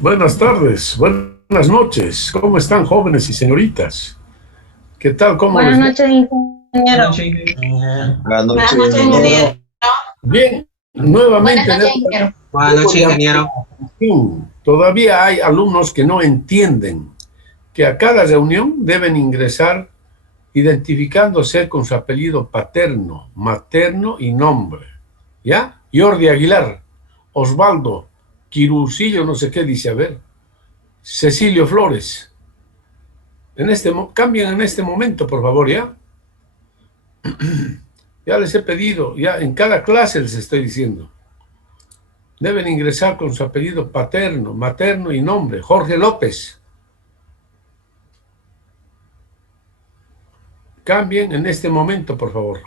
Buenas tardes, buenas noches. ¿Cómo están, jóvenes y señoritas? ¿Qué tal? ¿Cómo les va? Buenas noches, ingeniero. Buenas Buenas noches, noches, ingeniero. Bien, nuevamente. Buenas noches, ingeniero. Buenas noches, ingeniero. Todavía hay alumnos que no entienden que a cada reunión deben ingresar identificándose con su apellido paterno, materno y nombre. ¿Ya? Jordi Aguilar, Osvaldo, Quirucillo, no sé qué dice, a ver. Cecilio Flores. Cambien en este momento, por favor, ¿ya? Ya les he pedido, ya en cada clase les estoy diciendo. Deben ingresar con su apellido paterno, materno y nombre. Jorge López. Cambien en este momento, por favor.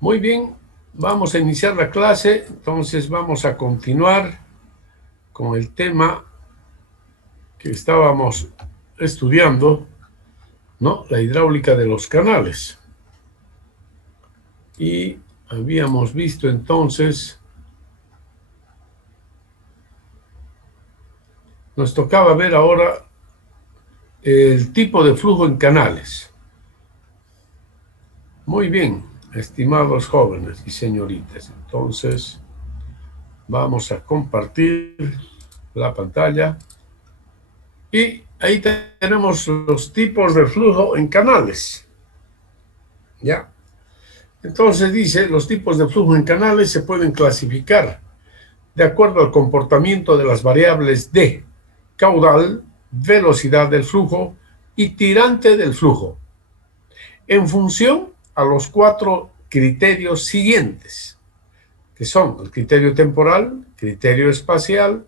Muy bien, vamos a iniciar la clase, entonces vamos a continuar con el tema que estábamos estudiando, ¿no? La hidráulica de los canales. Y habíamos visto entonces, nos tocaba ver ahora el tipo de flujo en canales. Muy bien, estimados jóvenes y señoritas, entonces vamos a compartir la pantalla y ahí tenemos los tipos de flujo en canales. ¿Ya? Entonces dice, los tipos de flujo en canales se pueden clasificar de acuerdo al comportamiento de las variables de caudal, velocidad del flujo y tirante del flujo, en función a los 4 criterios siguientes, que son el criterio temporal, criterio espacial,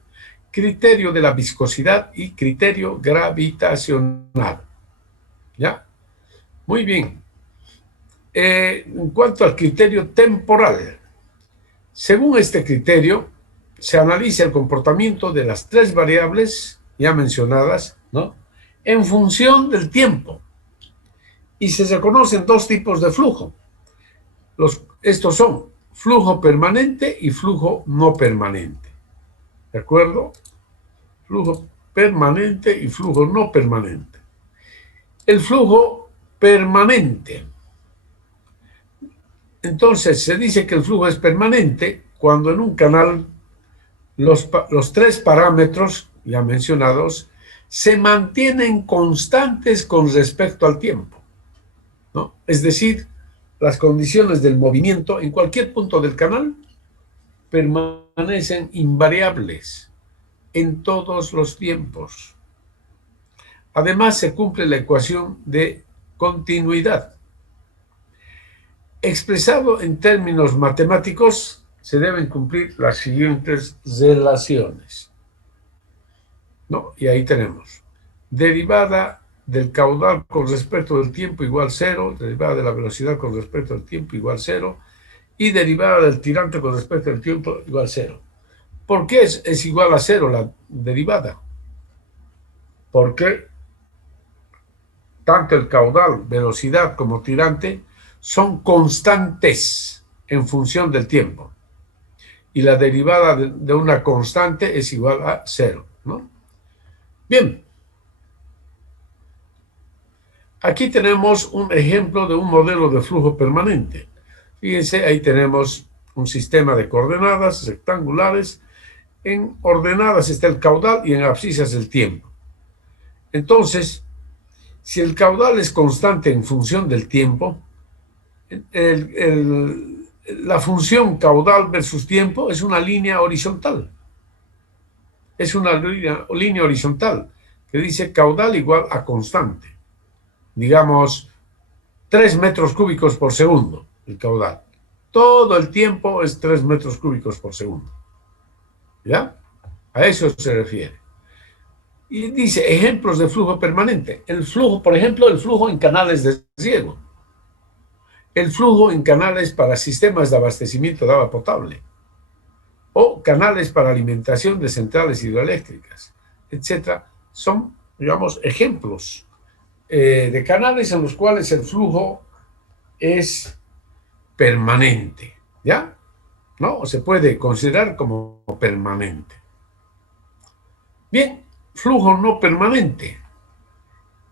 criterio de la viscosidad y criterio gravitacional. ¿Ya? Muy bien. En cuanto al criterio temporal, según este criterio, se analiza el comportamiento de las 3 variables ya mencionadas, ¿no?, en función del tiempo. Y se reconocen 2 tipos de flujo. Estos son flujo permanente y flujo no permanente. ¿De acuerdo? Flujo permanente y flujo no permanente. El flujo permanente. Entonces, se dice que el flujo es permanente cuando en un canal los 3 parámetros ya mencionados se mantienen constantes con respecto al tiempo, ¿no? Es decir, las condiciones del movimiento en cualquier punto del canal permanecen invariables en todos los tiempos. Además, se cumple la ecuación de continuidad. Expresado en términos matemáticos, se deben cumplir las siguientes relaciones, ¿no? Y ahí tenemos derivada del caudal con respecto del tiempo igual 0, derivada de la velocidad con respecto al tiempo igual 0, y derivada del tirante con respecto al tiempo igual 0. ¿Por qué es igual a 0 la derivada? Porque tanto el caudal, velocidad como tirante son constantes en función del tiempo. Y la derivada de una constante es igual a 0, ¿no? Bien. Aquí tenemos un ejemplo de un modelo de flujo permanente. Fíjense, ahí tenemos un sistema de coordenadas rectangulares. En ordenadas está el caudal y en abscisas el tiempo. Entonces, si el caudal es constante en función del tiempo, la función caudal versus tiempo es una línea horizontal. Es una línea horizontal que dice caudal igual a constante. Digamos, 3 metros cúbicos por segundo, el caudal. Todo el tiempo es 3 metros cúbicos por segundo. ¿Ya? A eso se refiere. Y dice, ejemplos de flujo permanente. El flujo, por ejemplo, el flujo en canales de riego. El flujo en canales para sistemas de abastecimiento de agua potable. O canales para alimentación de centrales hidroeléctricas, etcétera. Son, digamos, ejemplos de canales en los cuales el flujo es permanente, ¿ya? ¿No? O se puede considerar como permanente. Bien, flujo no permanente.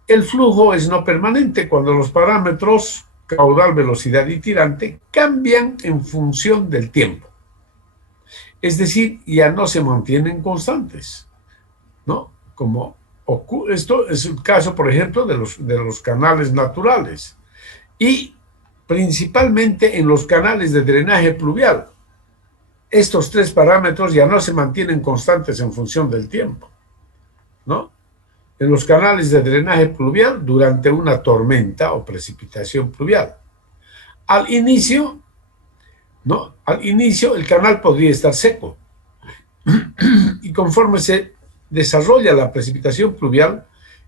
El flujo es no permanente cuando los parámetros caudal, velocidad y tirante cambian en función del tiempo. Es decir, ya no se mantienen constantes, ¿no? Como esto es el caso, por ejemplo, de los canales naturales y principalmente en los canales de drenaje pluvial. Estos 3 parámetros ya no se mantienen constantes en función del tiempo, ¿no? En los canales de drenaje pluvial durante una tormenta o precipitación pluvial. Al inicio, ¿no? Al inicio el canal podría estar seco y conforme se desarrolla la precipitación pluvial,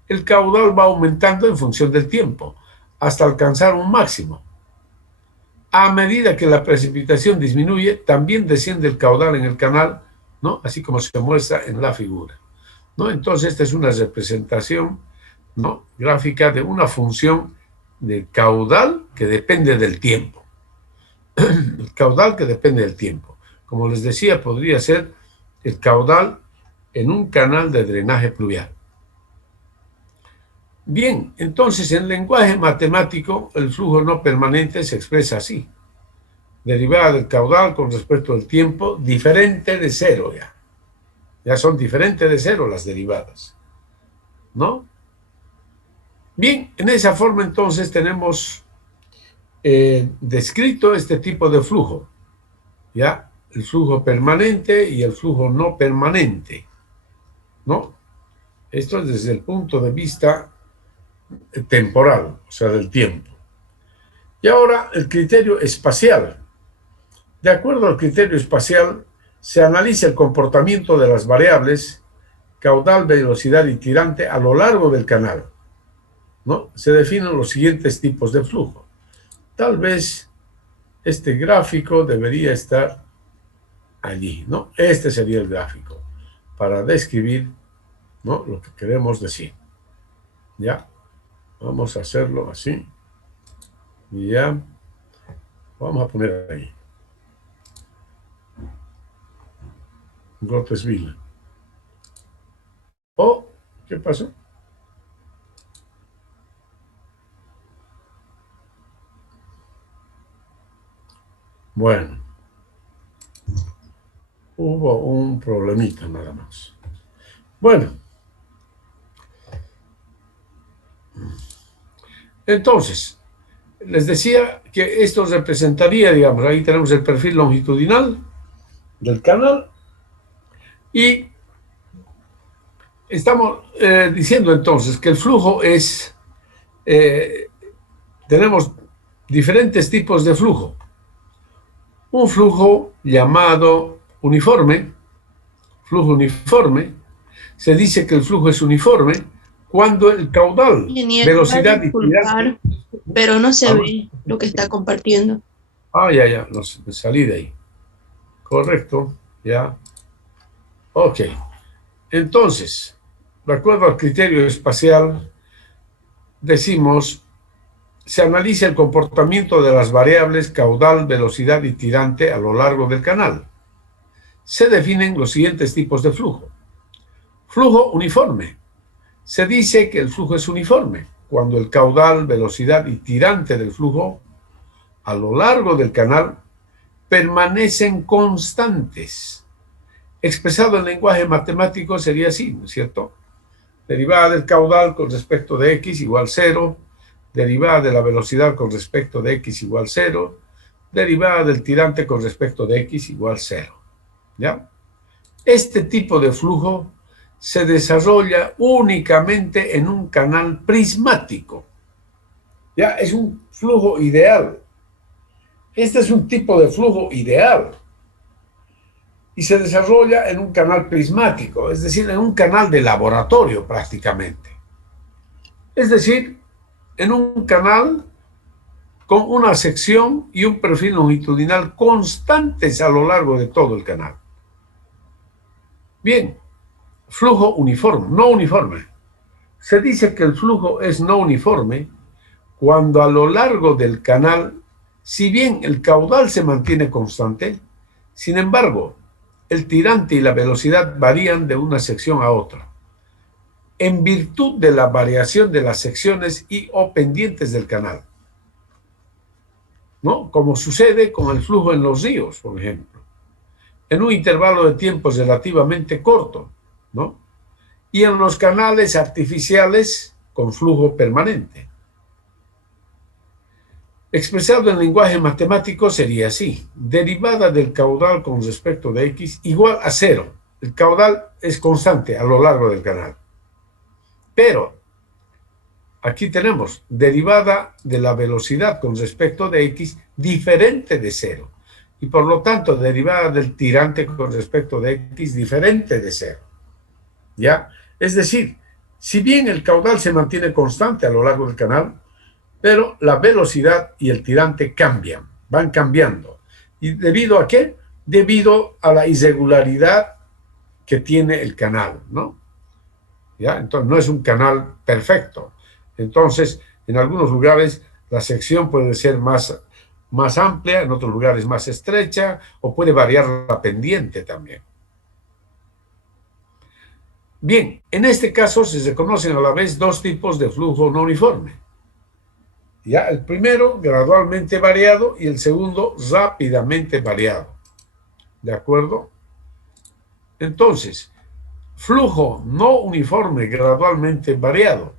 el caudal va aumentando en función del tiempo hasta alcanzar un máximo. A medida que la precipitación disminuye, también desciende el caudal en el canal, ¿no? Así como se muestra en la figura, ¿no? Entonces, esta es una representación, ¿no?, gráfica de una función de caudal que depende del tiempo. El caudal que depende del tiempo. Como les decía, podría ser el caudal en un canal de drenaje pluvial. Bien, entonces en lenguaje matemático el flujo no permanente se expresa así. Derivada del caudal con respecto al tiempo, diferente de cero ya. Ya son diferentes de cero las derivadas, ¿no? Bien, en esa forma entonces tenemos descrito este tipo de flujo, ¿ya? El flujo permanente y el flujo no permanente, ¿no? Esto es desde el punto de vista temporal, o sea, del tiempo. Y ahora el criterio espacial. De acuerdo al criterio espacial, se analiza el comportamiento de las variables caudal, velocidad y tirante a lo largo del canal, ¿no? Se definen los siguientes tipos de flujo. Tal vez este gráfico debería estar allí, ¿no? Este sería el gráfico para describir, ¿no?, lo que queremos decir. Ya, vamos a hacerlo así. Y ya, vamos a poner ahí. Gottesville. Oh, ¿qué pasó? Bueno, hubo un problemita nada más. Bueno, entonces, les decía que esto representaría, digamos, ahí tenemos el perfil longitudinal del canal y estamos diciendo entonces que el flujo es, tenemos diferentes tipos de flujo. Un flujo llamado uniforme, se dice que el flujo es uniforme cuando el caudal, Ingeniero, velocidad y disculpar, pero no se ve lo que está compartiendo. Ah, ya, no, me salí de ahí. Correcto, ya. Ok. Entonces, de acuerdo al criterio espacial, decimos, se analiza el comportamiento de las variables caudal, velocidad y tirante a lo largo del canal. Se definen los siguientes tipos de flujo. Flujo uniforme. Se dice que el flujo es uniforme cuando el caudal, velocidad y tirante del flujo a lo largo del canal permanecen constantes. Expresado en lenguaje matemático sería así, ¿no es cierto? Derivada del caudal con respecto de x igual 0, derivada de la velocidad con respecto de x igual 0, derivada del tirante con respecto de x igual 0. ¿Ya? Este tipo de flujo se desarrolla únicamente en un canal prismático. ¿Ya? Es un flujo ideal. Este es un tipo de flujo ideal. Y se desarrolla en un canal prismático, es decir, en un canal de laboratorio prácticamente. Es decir, en un canal con una sección y un perfil longitudinal constantes a lo largo de todo el canal. Bien, flujo uniforme, no uniforme. Se dice que el flujo es no uniforme cuando a lo largo del canal, si bien el caudal se mantiene constante, sin embargo, el tirante y la velocidad varían de una sección a otra, en virtud de la variación de las secciones y o pendientes del canal, ¿no? Como sucede con el flujo en los ríos, por ejemplo, en un intervalo de tiempo relativamente corto, ¿no? Y en los canales artificiales con flujo permanente. Expresado en lenguaje matemático sería así: derivada del caudal con respecto de x igual a 0. El caudal es constante a lo largo del canal. Pero aquí tenemos derivada de la velocidad con respecto de x diferente de 0. Y por lo tanto, derivada del tirante con respecto de x diferente de 0. ¿Ya? Es decir, si bien el caudal se mantiene constante a lo largo del canal, pero la velocidad y el tirante cambian. van cambiando. ¿Y debido a qué? Debido a la irregularidad que tiene el canal, ¿no? ¿Ya? Entonces, no es un canal perfecto. Entonces, en algunos lugares la sección puede ser más amplia, en otros lugares más estrecha, o puede variar la pendiente también. Bien, en este caso se conocen a la vez dos tipos de flujo no uniforme. ¿Ya? El primero, gradualmente variado, y el segundo, rápidamente variado. ¿De acuerdo? Entonces, flujo no uniforme gradualmente variado.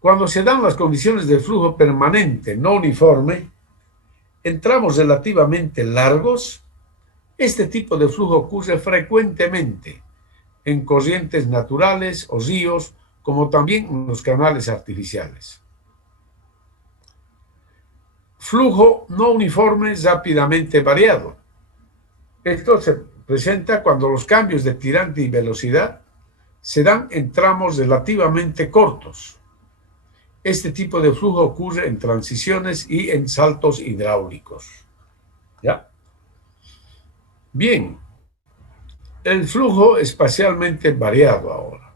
Cuando se dan las condiciones de flujo permanente no uniforme, en tramos relativamente largos, este tipo de flujo ocurre frecuentemente en corrientes naturales o ríos, como también en los canales artificiales. Flujo no uniforme rápidamente variado. Esto se presenta cuando los cambios de tirante y velocidad se dan en tramos relativamente cortos. Este tipo de flujo ocurre en transiciones y en saltos hidráulicos. ¿Ya? Bien, el flujo espacialmente variado ahora.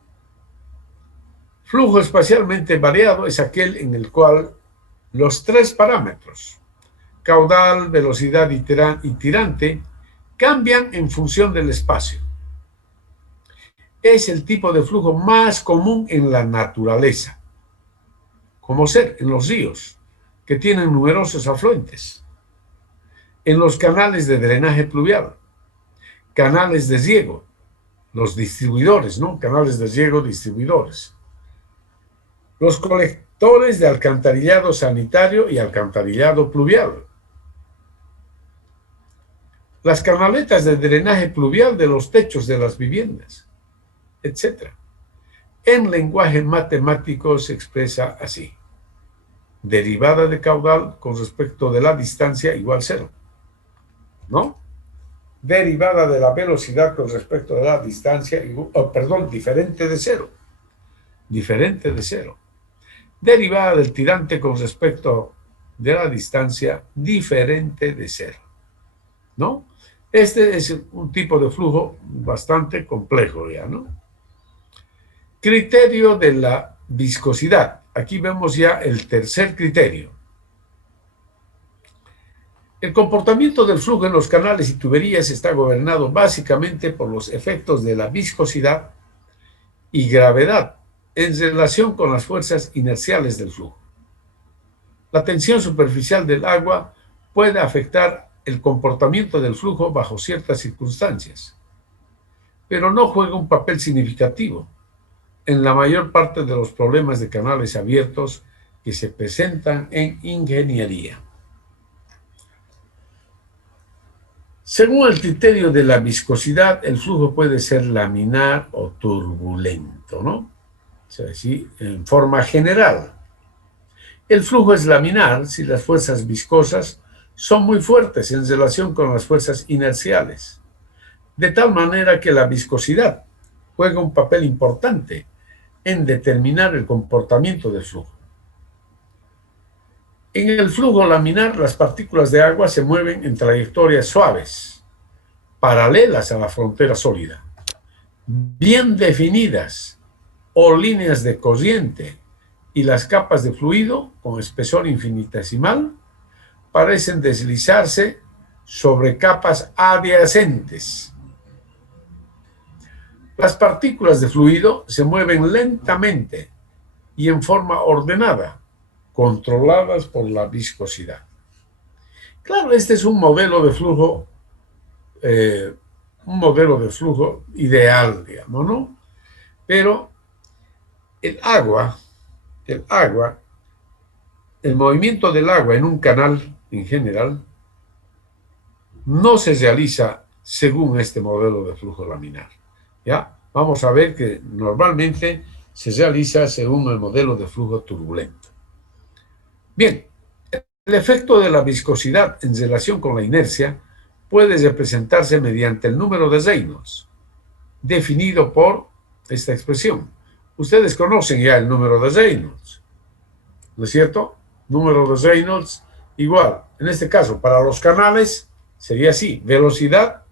Flujo espacialmente variado es aquel en el cual los tres parámetros, caudal, velocidad y tirante, cambian en función del espacio. Es el tipo de flujo más común en la naturaleza, como ser en los ríos, que tienen numerosos afluentes, en los canales de drenaje pluvial, canales de riego, los distribuidores, ¿no? Canales de riego distribuidores, los colectores de alcantarillado sanitario y alcantarillado pluvial, las canaletas de drenaje pluvial de los techos de las viviendas, etc. En lenguaje matemático se expresa así: derivada de caudal con respecto de la distancia igual cero, ¿no? Derivada de la velocidad con respecto de la distancia, diferente de cero. Diferente de cero. Derivada del tirante con respecto de la distancia, diferente de cero, ¿no? Este es un tipo de flujo bastante complejo ya, ¿no? Criterio de la viscosidad. Aquí vemos ya el tercer criterio. El comportamiento del flujo en los canales y tuberías está gobernado básicamente por los efectos de la viscosidad y gravedad en relación con las fuerzas inerciales del flujo. La tensión superficial del agua puede afectar el comportamiento del flujo bajo ciertas circunstancias, pero no juega un papel significativo en la mayor parte de los problemas de canales abiertos que se presentan en ingeniería. Según el criterio de la viscosidad, el flujo puede ser laminar o turbulento, ¿no? O sea, así, en forma general. El flujo es laminar si las fuerzas viscosas son muy fuertes en relación con las fuerzas inerciales, de tal manera que la viscosidad juega un papel importante en determinar el comportamiento del flujo. En el flujo laminar, las partículas de agua se mueven en trayectorias suaves, paralelas a la frontera sólida, bien definidas, o líneas de corriente, y las capas de fluido, con espesor infinitesimal, parecen deslizarse sobre capas adyacentes. Las partículas de fluido se mueven lentamente y en forma ordenada, controladas por la viscosidad. Claro, este es un modelo de flujo ideal, digamos, ¿no? Pero el movimiento del agua en un canal en general no se realiza según este modelo de flujo laminar. ¿Ya? Vamos a ver que normalmente se realiza según el modelo de flujo turbulento. Bien, el efecto de la viscosidad en relación con la inercia puede representarse mediante el número de Reynolds, definido por esta expresión. Ustedes conocen ya el número de Reynolds, ¿no es cierto? Número de Reynolds Igual, en este caso, para los canales sería así, velocidad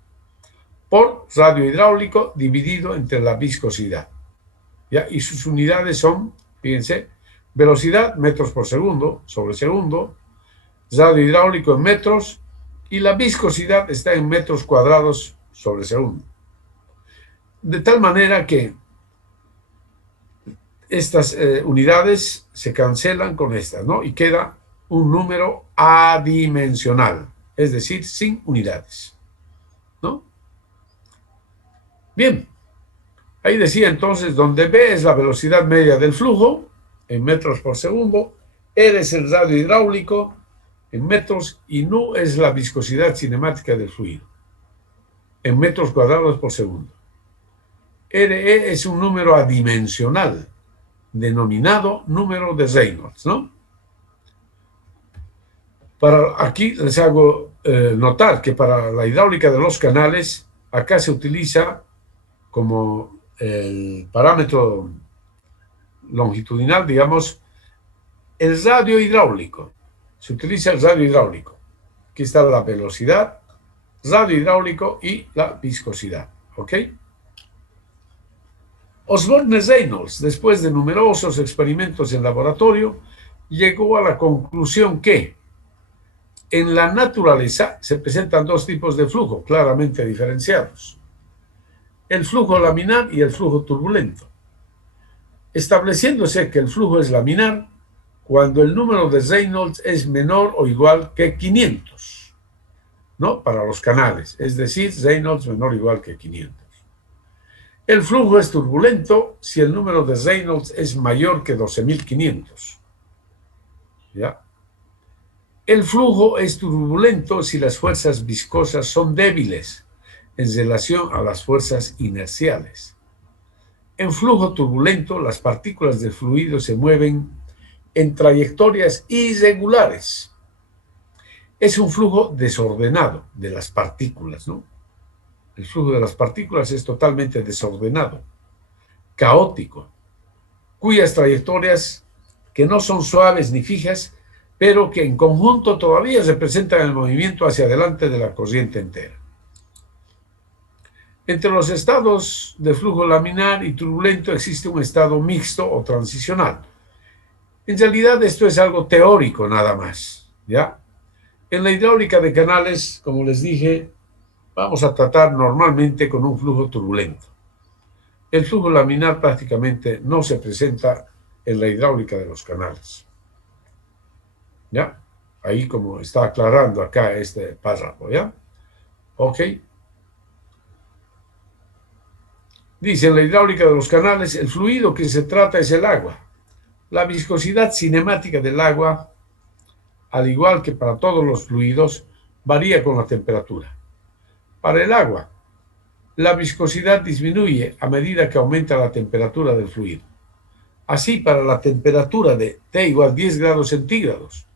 por radio hidráulico dividido entre la viscosidad. ¿Ya? Y sus unidades son, fíjense, velocidad, metros por segundo, sobre segundo, radio hidráulico en metros, y la viscosidad está en metros cuadrados sobre segundo. De tal manera que estas unidades se cancelan con estas, ¿no? Y queda un número adimensional, es decir, sin unidades, ¿no? Bien, ahí decía entonces, donde B es la velocidad media del flujo, en metros por segundo, R es el radio hidráulico, en metros, y nu es la viscosidad cinemática del fluido, en metros cuadrados por segundo. RE es un número adimensional, denominado número de Reynolds, ¿no? Aquí les hago notar que para la hidráulica de los canales, acá se utiliza como el parámetro longitudinal, digamos, el radio hidráulico. Se utiliza el radio hidráulico. Aquí está la velocidad, radio hidráulico y la viscosidad, ¿ok? Osborne Reynolds, después de numerosos experimentos en laboratorio, llegó a la conclusión que en la naturaleza se presentan dos tipos de flujo claramente diferenciados: el flujo laminar y el flujo turbulento, estableciéndose que el flujo es laminar cuando el número de Reynolds es menor o igual que 500, ¿no? Para los canales, es decir, Reynolds menor o igual que 500. El flujo es turbulento si el número de Reynolds es mayor que 12.500. ¿Ya? El flujo es turbulento si las fuerzas viscosas son débiles en relación a las fuerzas inerciales. En flujo turbulento, las partículas del fluido se mueven en trayectorias irregulares. Es un flujo desordenado de las partículas, ¿no? El flujo de las partículas es totalmente desordenado, caótico, cuyas trayectorias, que no son suaves ni fijas, pero que en conjunto todavía representan el movimiento hacia adelante de la corriente entera. Entre los estados de flujo laminar y turbulento existe un estado mixto o transicional. En realidad esto es algo teórico nada más, ¿ya? En la hidráulica de canales, como les dije, vamos a tratar normalmente con un flujo turbulento. El flujo laminar prácticamente no se presenta en la hidráulica de los canales. ¿Ya? Ahí como está aclarando acá este párrafo, ¿ya? Ok. Dice, en la hidráulica de los canales, el fluido que se trata es el agua. La viscosidad cinemática del agua, al igual que para todos los fluidos, varía con la temperatura. Para el agua, la viscosidad disminuye a medida que aumenta la temperatura del fluido. Así, para la temperatura de T igual 10 grados centígrados,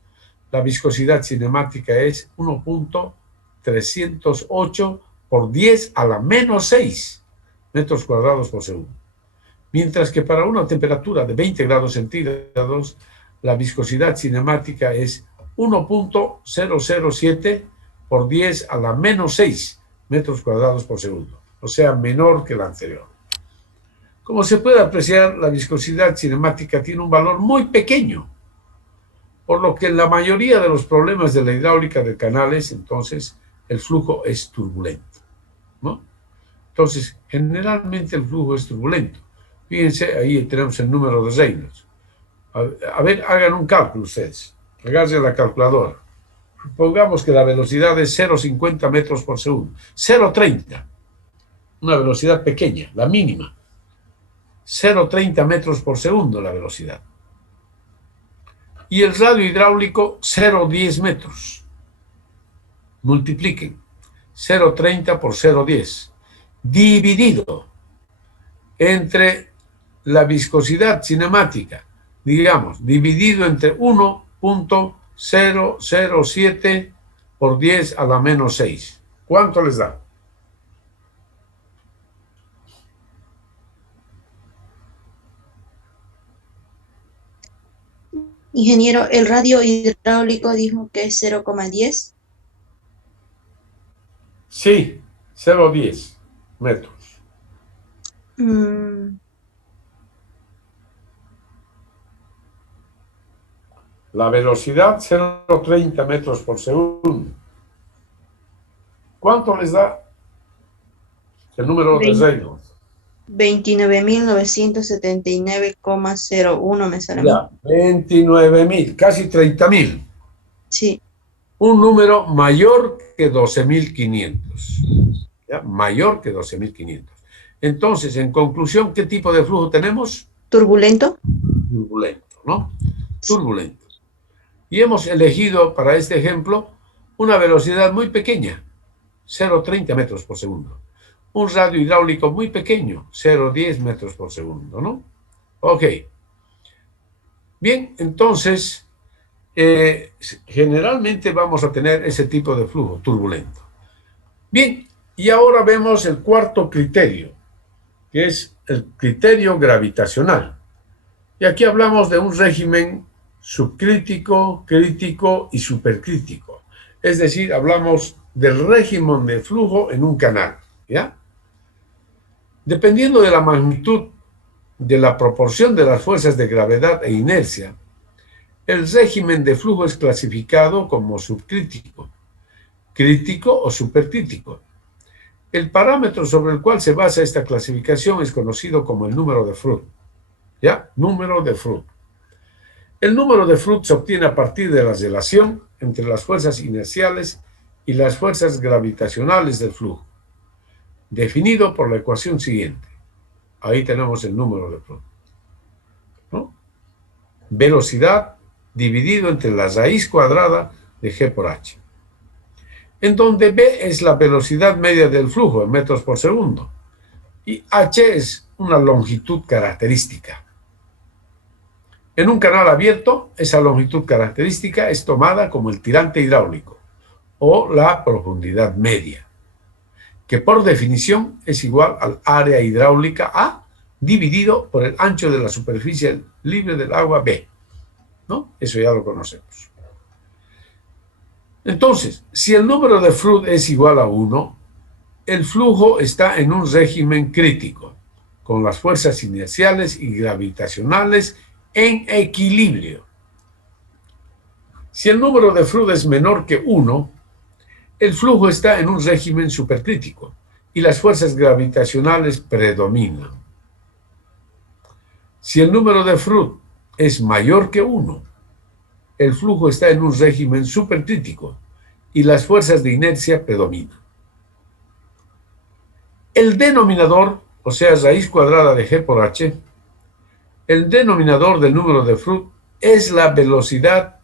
la viscosidad cinemática es 1.308 por 10 a la menos 6 metros cuadrados por segundo. Mientras que para una temperatura de 20 grados centígrados, la viscosidad cinemática es 1.007 por 10 a la menos 6 metros cuadrados por segundo, o sea, menor que la anterior. Como se puede apreciar, la viscosidad cinemática tiene un valor muy pequeño, por lo que en la mayoría de los problemas de la hidráulica de canales, entonces, el flujo es turbulento, ¿no? Entonces, generalmente el flujo es turbulento. Fíjense, ahí tenemos el número de Reynolds. A ver, hagan un cálculo ustedes. Agarren la calculadora. Pongamos que la velocidad es 0,50 metros por segundo. 0,30. Una velocidad pequeña, la mínima. 0,30 metros por segundo la velocidad. Y el radio hidráulico, 0,10 metros. Multipliquen. 0,30 por 0,10. Dividido entre la viscosidad cinemática, digamos, dividido entre 1.007 por 10 a la menos 6. ¿Cuánto les da? Ingeniero, el radio hidráulico dijo que es 0,10. Sí, 0,10 metros. La velocidad, 0,30 metros por segundo. ¿Cuánto les da el número de Reynolds? 29.979,01 me sale. Ya, 29.000, casi 30.000. Sí. Un número mayor que 12.500. ¿Ya? Mayor que 12.500. Entonces, en conclusión, ¿qué tipo de flujo tenemos? ¿Turbulento? Turbulento, ¿no? Turbulento. Y hemos elegido para este ejemplo una velocidad muy pequeña, 0,30 metros por segundo. Un radio hidráulico muy pequeño, 0,10 metros por segundo, ¿no? Ok. Bien, entonces, generalmente vamos a tener ese tipo de flujo turbulento. Bien, y ahora vemos el cuarto criterio, que es el criterio gravitacional. Y aquí hablamos de un régimen subcrítico, crítico y supercrítico. Es decir, hablamos del régimen de flujo en un canal, ¿ya? Dependiendo de la magnitud de la proporción de las fuerzas de gravedad e inercia, el régimen de flujo es clasificado como subcrítico, crítico o supercrítico. El parámetro sobre el cual se basa esta clasificación es conocido como el número de Froude, ¿ya? Número de Froude. El número de Froude se obtiene a partir de la relación entre las fuerzas inerciales y las fuerzas gravitacionales del flujo, definido por la ecuación siguiente. Ahí tenemos el número de Froude, ¿no? Velocidad dividido entre la raíz cuadrada de G por H, en donde B es la velocidad media del flujo en metros por segundo y H es una longitud característica. En un canal abierto, esa longitud característica es tomada como el tirante hidráulico o la profundidad media, que por definición es igual al área hidráulica A dividido por el ancho de la superficie libre del agua B, ¿no? Eso ya lo conocemos. Entonces, si el número de Froude es igual a 1, el flujo está en un régimen crítico, con las fuerzas inerciales y gravitacionales en equilibrio. Si el número de Froude es menor que 1, el flujo está en un régimen supercrítico y las fuerzas gravitacionales predominan. Si el número de Froude es mayor que 1, el flujo está en un régimen supercrítico y las fuerzas de inercia predominan. El denominador, o sea, raíz cuadrada de G por H, el denominador del número de Froude es la velocidad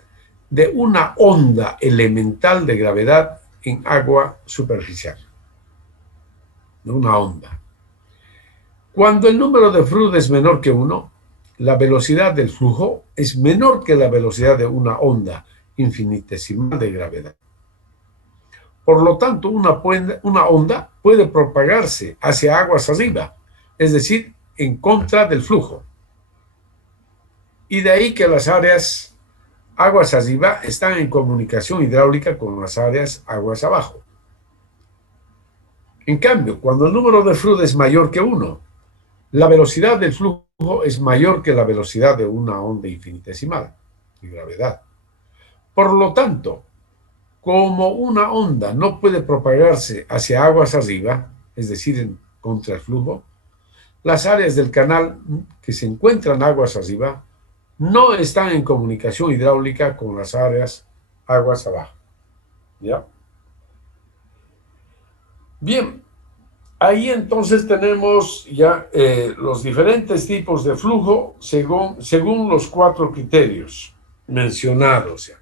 de una onda elemental de gravedad en agua superficial. De una onda. Cuando el número de Froude es menor que 1, la velocidad del flujo es menor que la velocidad de una onda infinitesimal de gravedad. Por lo tanto, una onda puede propagarse hacia aguas arriba, es decir, en contra del flujo. Y de ahí que las áreas aguas arriba están en comunicación hidráulica con las áreas aguas abajo. En cambio, cuando el número de Froude es mayor que 1, la velocidad del flujo es mayor que la velocidad de una onda infinitesimal de gravedad. Por lo tanto, como una onda no puede propagarse hacia aguas arriba, es decir, en contra el flujo, las áreas del canal que se encuentran aguas arriba no están en comunicación hidráulica con las áreas aguas abajo. ¿Ya? Bien, ahí entonces tenemos ya los diferentes tipos de flujo según los 4 criterios mencionados. ¿Ya?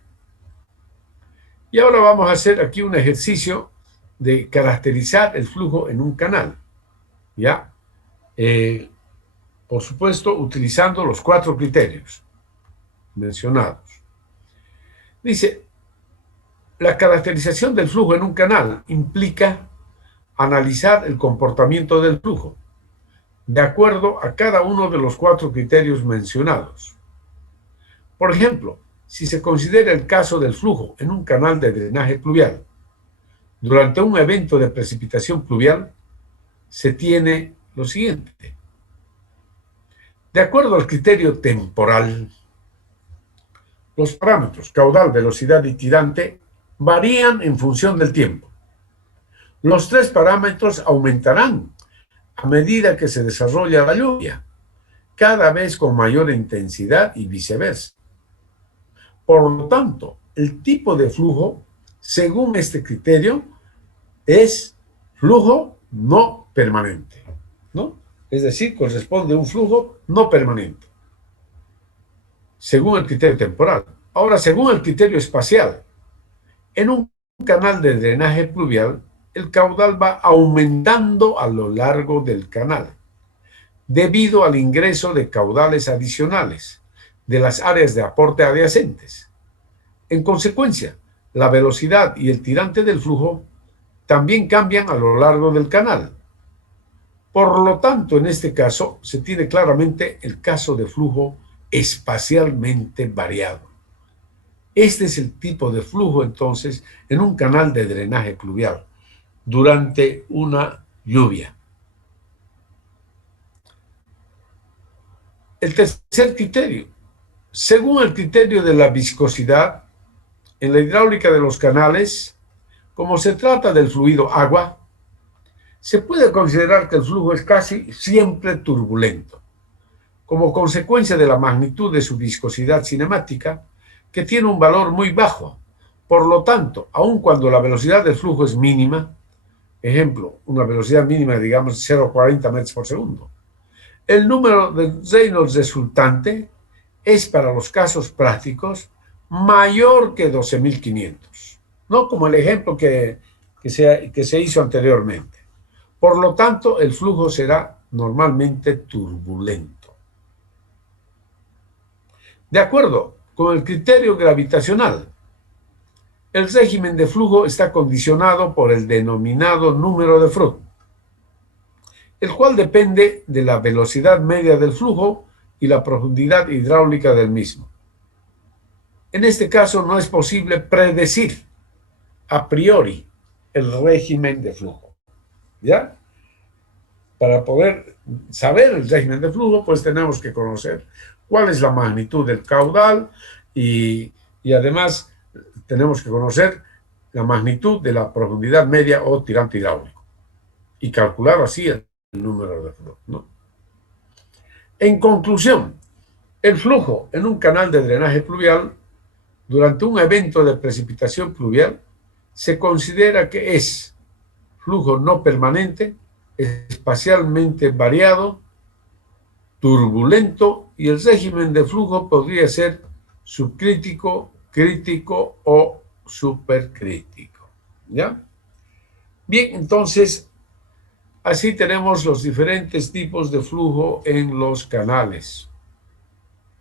Y ahora vamos a hacer aquí un ejercicio de caracterizar el flujo en un canal. ¿Ya? Por supuesto, utilizando los 4 criterios mencionados. Dice, la caracterización del flujo en un canal implica analizar el comportamiento del flujo de acuerdo a cada uno de los 4 criterios mencionados. Por ejemplo, si se considera el caso del flujo en un canal de drenaje pluvial, durante un evento de precipitación pluvial, se tiene lo siguiente. De acuerdo al criterio temporal, los parámetros caudal, velocidad y tirante varían en función del tiempo. Los tres parámetros aumentarán a medida que se desarrolla la lluvia, cada vez con mayor intensidad y viceversa. Por lo tanto, el tipo de flujo, según este criterio, es flujo no permanente, ¿no? Es decir, corresponde a un flujo no permanente, según el criterio temporal. Ahora, según el criterio espacial, en un canal de drenaje pluvial, el caudal va aumentando a lo largo del canal, debido al ingreso de caudales adicionales de las áreas de aporte adyacentes. En consecuencia, la velocidad y el tirante del flujo también cambian a lo largo del canal. Por lo tanto, en este caso, se tiene claramente el caso de flujo espacialmente variado. Este es el tipo de flujo, entonces, en un canal de drenaje pluvial durante una lluvia. El tercer criterio. Según el criterio de la viscosidad, en la hidráulica de los canales, como se trata del fluido agua, se puede considerar que el flujo es casi siempre turbulento, como consecuencia de la magnitud de su viscosidad cinemática, que tiene un valor muy bajo. Por lo tanto, aun cuando la velocidad del flujo es mínima, ejemplo, una velocidad mínima, digamos, 0,40 metros por segundo, el número de Reynolds resultante es para los casos prácticos mayor que 12.500, ¿no? Como el ejemplo que se hizo anteriormente. Por lo tanto, el flujo será normalmente turbulento. De acuerdo con el criterio gravitacional, el régimen de flujo está condicionado por el denominado número de Froude, el cual depende de la velocidad media del flujo y la profundidad hidráulica del mismo. En este caso no es posible predecir a priori el régimen de flujo, ¿ya? Para poder saber el régimen de flujo, pues tenemos que conocer cuál es la magnitud del caudal y además tenemos que conocer la magnitud de la profundidad media o tirante hidráulico y calcular así el número de flujo, ¿no? En conclusión, el flujo en un canal de drenaje pluvial durante un evento de precipitación pluvial se considera que es flujo no permanente, espacialmente variado, turbulento, y el régimen de flujo podría ser subcrítico, crítico o supercrítico, ¿ya? Bien, entonces, así tenemos los diferentes tipos de flujo en los canales,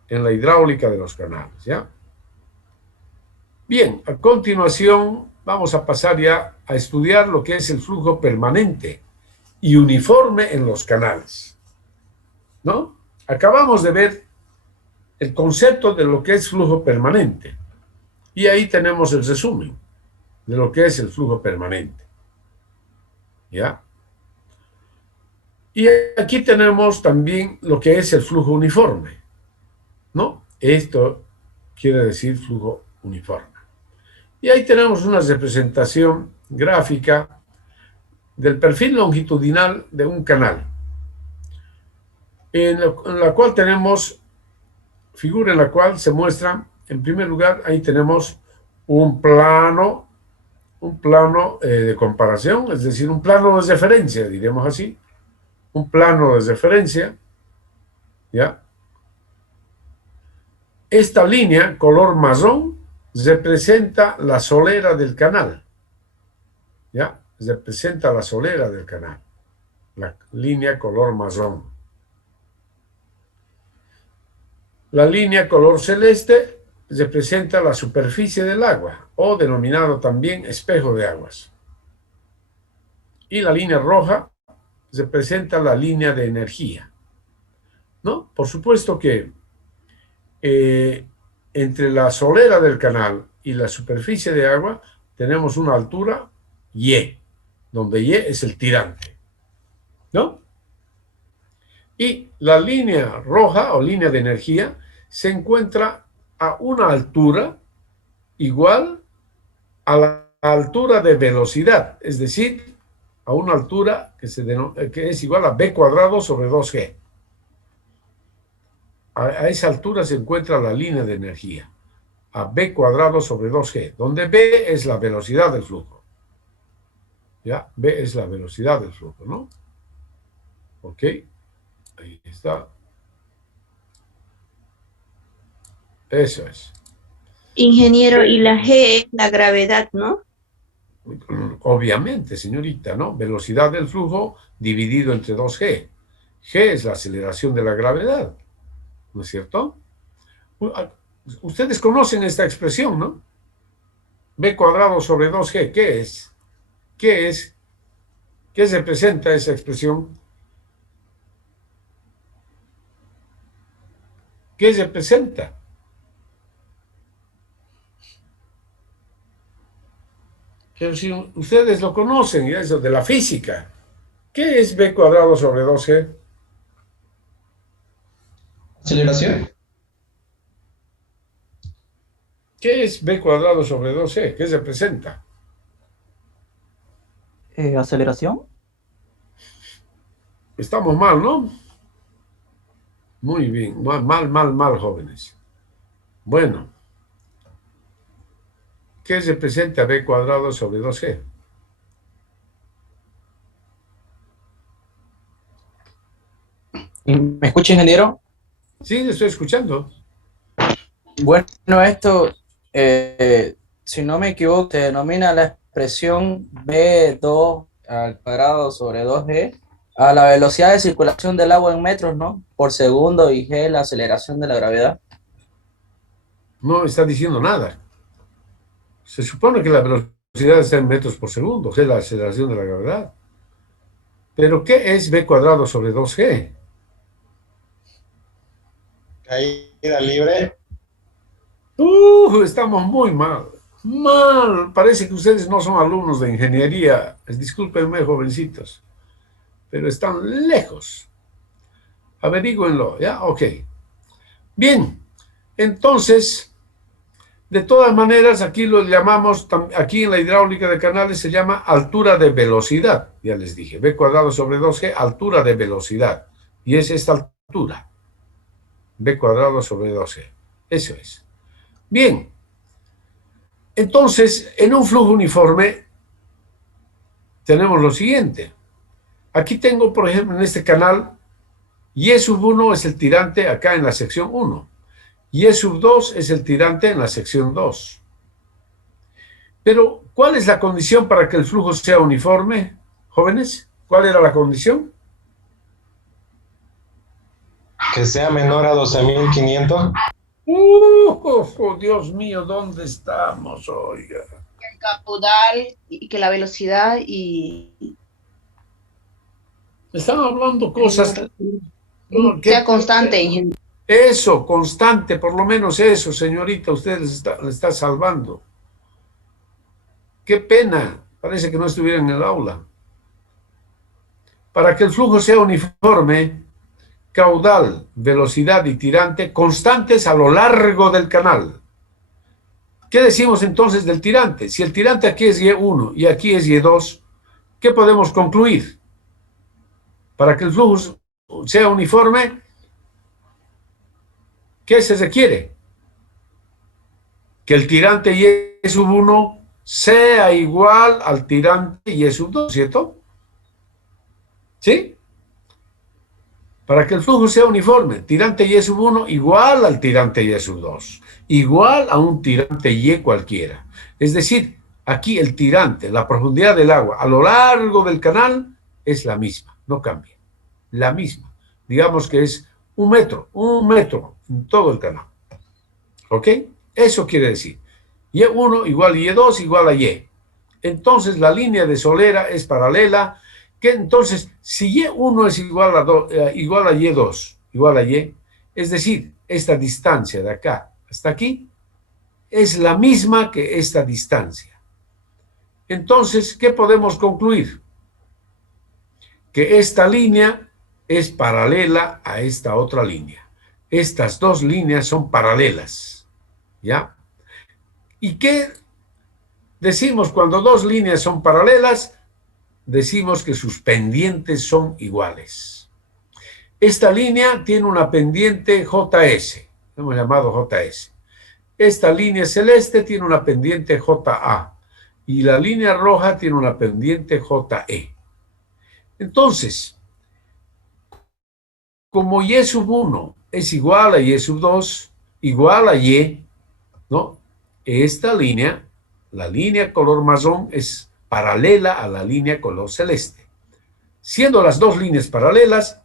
en la hidráulica de los canales, ¿ya? Bien, a continuación vamos a pasar ya a estudiar lo que es el flujo permanente y uniforme en los canales, ¿no? Acabamos de ver el concepto de lo que es flujo permanente y ahí tenemos el resumen de lo que es el flujo permanente, ¿ya? Y aquí tenemos también lo que es el flujo uniforme, ¿no? Esto quiere decir flujo uniforme. Y ahí tenemos una representación gráfica del perfil longitudinal de un canal, en la cual tenemos, figura en la cual se muestra, en primer lugar, ahí tenemos un plano de comparación, es decir, un plano de referencia, diríamos así, un plano de referencia, ¿ya? Esta línea, color marrón, representa la solera del canal, ¿ya? Representa la solera del canal, la línea color marrón. La línea color celeste representa la superficie del agua, o denominado también espejo de aguas. Y la línea roja representa la línea de energía, ¿no? Por supuesto que entre la solera del canal y la superficie de agua tenemos una altura Y, donde Y es el tirante, ¿no? Y la línea roja o línea de energía se encuentra a una altura igual a la altura de velocidad, es decir, a una altura que es igual a b cuadrado sobre 2g. A esa altura se encuentra la línea de energía, a b cuadrado sobre 2g, donde b es la velocidad del flujo. ¿Ya? B es la velocidad del flujo, ¿no? ¿Ok? Ahí está. Eso es. Ingeniero, y la G es la gravedad, ¿no? Obviamente, señorita, ¿no? Velocidad del flujo dividido entre 2g. G es la aceleración de la gravedad, ¿no es cierto? Ustedes conocen esta expresión, ¿no? B cuadrado sobre 2g, ¿qué es? ¿Qué es? ¿Qué representa esa expresión? ¿Qué representa? Pero si ustedes lo conocen, ya eso de la física. ¿Qué es b cuadrado sobre 2g? Aceleración. ¿Qué es b cuadrado sobre 2g? ¿Qué representa? Aceleración. Estamos mal, ¿no? Muy bien, mal, jóvenes. Bueno, ¿qué representa b cuadrado sobre 2g? ¿Me escucha, ingeniero? Sí, le estoy escuchando. Bueno, esto, si no me equivoco, se denomina la expresión B2 al cuadrado sobre 2G a la velocidad de circulación del agua en metros, ¿no? Por segundo, y G la aceleración de la gravedad. No está diciendo nada. Se supone que la velocidad está en metros por segundo, G es la aceleración de la gravedad. ¿Pero qué es b cuadrado sobre 2g? Caída libre. Estamos muy mal. Mal. Parece que ustedes no son alumnos de ingeniería. Discúlpenme, jovencitos, pero están lejos. Averígüenlo, ¿ya? Ok. Bien. Entonces, de todas maneras, aquí lo llamamos, aquí en la hidráulica de canales se llama altura de velocidad. Ya les dije, b cuadrado sobre 2g, altura de velocidad. Y es esta altura. B cuadrado sobre 2g. Eso es. Bien. Entonces, en un flujo uniforme tenemos lo siguiente. Aquí tengo, por ejemplo, en este canal, Y sub 1 es el tirante acá en la sección 1. Y sub 2 es el tirante en la sección 2. Pero, ¿cuál es la condición para que el flujo sea uniforme, jóvenes? ¿Cuál era la condición? Que sea menor a 12.500. Dios mío, ¿dónde estamos, oiga? El caudal y que la velocidad y Están hablando cosas... sea constante, ingeniero. Eso, constante, por lo menos eso, señorita, usted le está salvando. Qué pena, parece que no estuviera en el aula. Para que el flujo sea uniforme, caudal, velocidad y tirante constantes a lo largo del canal. ¿Qué decimos entonces del tirante? Si el tirante aquí es Y1 y aquí es Y2, ¿qué podemos concluir? Para que el flujo sea uniforme, ¿qué se requiere? Que el tirante Y sub 1 sea igual al tirante Y sub 2, ¿cierto? ¿Sí? Para que el flujo sea uniforme, tirante Y sub 1 igual al tirante Y sub 2, igual a un tirante Y cualquiera. Es decir, aquí el tirante, la profundidad del agua a lo largo del canal es la misma, no cambia. La misma. Digamos que es un metro en todo el canal. ¿Ok? Eso quiere decir, Y1 igual a Y2 igual a Y. Entonces la línea de solera es paralela, que entonces si Y1 es igual a Y2, igual a Y, es decir, esta distancia de acá hasta aquí, es la misma que esta distancia. Entonces, ¿qué podemos concluir? Que esta línea es paralela a esta otra línea. Estas dos líneas son paralelas, ¿ya? ¿Y qué decimos cuando dos líneas son paralelas? Decimos que sus pendientes son iguales. Esta línea tiene una pendiente JS, hemos llamado JS. Esta línea celeste tiene una pendiente JA y la línea roja tiene una pendiente JE. Entonces, como Y sub 1 es igual a Y sub 2, igual a Y, ¿no? Esta línea, la línea color marrón, es paralela a la línea color celeste. Siendo las dos líneas paralelas,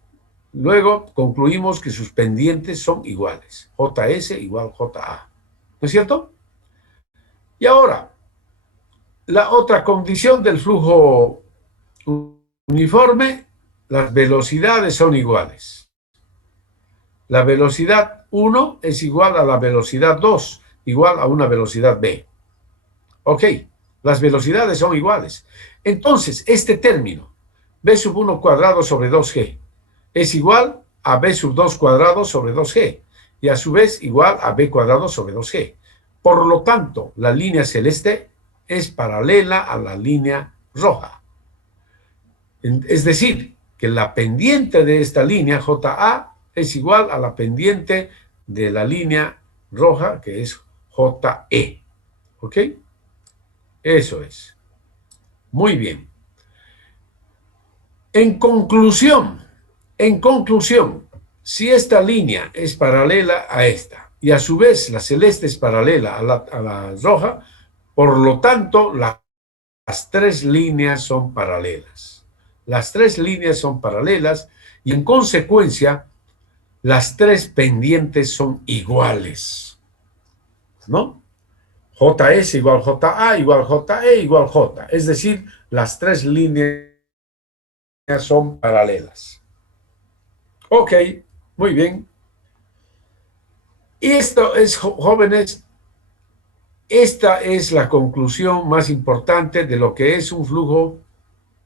luego concluimos que sus pendientes son iguales. JS igual JA. ¿No es cierto? Y ahora, la otra condición del flujo uniforme, las velocidades son iguales. La velocidad 1 es igual a la velocidad 2, igual a una velocidad b. Ok, las velocidades son iguales. Entonces, este término, b sub 1 cuadrado sobre 2g, es igual a b sub 2 cuadrado sobre 2g, y a su vez igual a b cuadrado sobre 2g. Por lo tanto, la línea celeste es paralela a la línea roja. Es decir, que la pendiente de esta línea JA es igual a la pendiente de la línea roja, que es JE. ¿Ok? Eso es. Muy bien. En conclusión, si esta línea es paralela a esta y a su vez la celeste es paralela a la roja, por lo tanto, las tres líneas son paralelas. Las tres líneas son paralelas y en consecuencia, las tres pendientes son iguales. ¿No? JS igual JA igual JE igual J. Es decir, las tres líneas son paralelas. Ok, muy bien. Y esto es, jóvenes, esta es la conclusión más importante de lo que es un flujo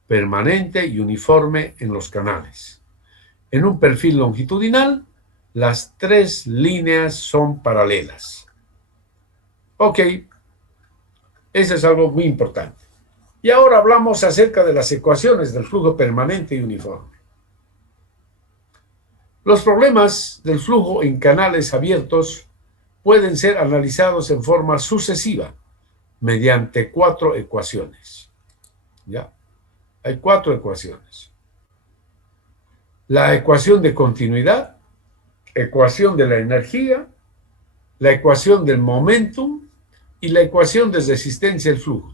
permanente y uniforme en los canales. En un perfil longitudinal, las tres líneas son paralelas. Ok, eso es algo muy importante. Y ahora hablamos acerca de las ecuaciones del flujo permanente y uniforme. Los problemas del flujo en canales abiertos pueden ser analizados en forma sucesiva mediante cuatro ecuaciones. ¿Ya? Hay cuatro ecuaciones. La ecuación de continuidad, ecuación de la energía, la ecuación del momentum y la ecuación de resistencia al flujo.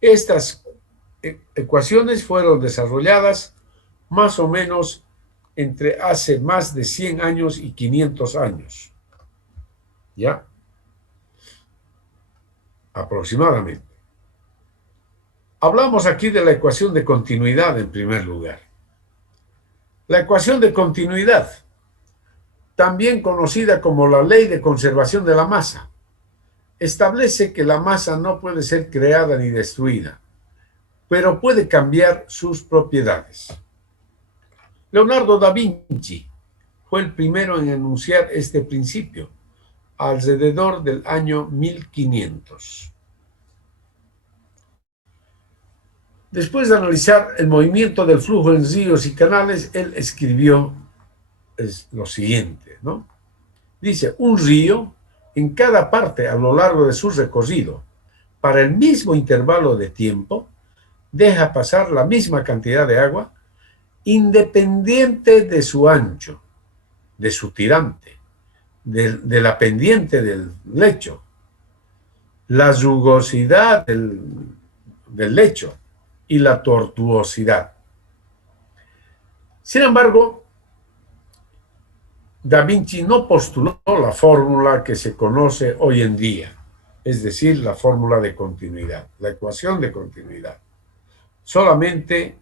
Estas ecuaciones fueron desarrolladas más o menos entre hace más de 100 años y 500 años. ¿Ya? Aproximadamente. Hablamos aquí de la ecuación de continuidad en primer lugar. La ecuación de continuidad, también conocida como la ley de conservación de la masa, establece que la masa no puede ser creada ni destruida, pero puede cambiar sus propiedades. Leonardo da Vinci fue el primero en enunciar este principio, alrededor del año 1500. Después de analizar el movimiento del flujo en ríos y canales, él escribió lo siguiente, ¿no? Dice, un río en cada parte a lo largo de su recorrido, para el mismo intervalo de tiempo, deja pasar la misma cantidad de agua, independiente de su ancho, de su tirante, de la pendiente del lecho, la rugosidad del lecho y la tortuosidad. Sin embargo, Da Vinci no postuló la fórmula que se conoce hoy en día, es decir, la fórmula de continuidad, la ecuación de continuidad. Solamente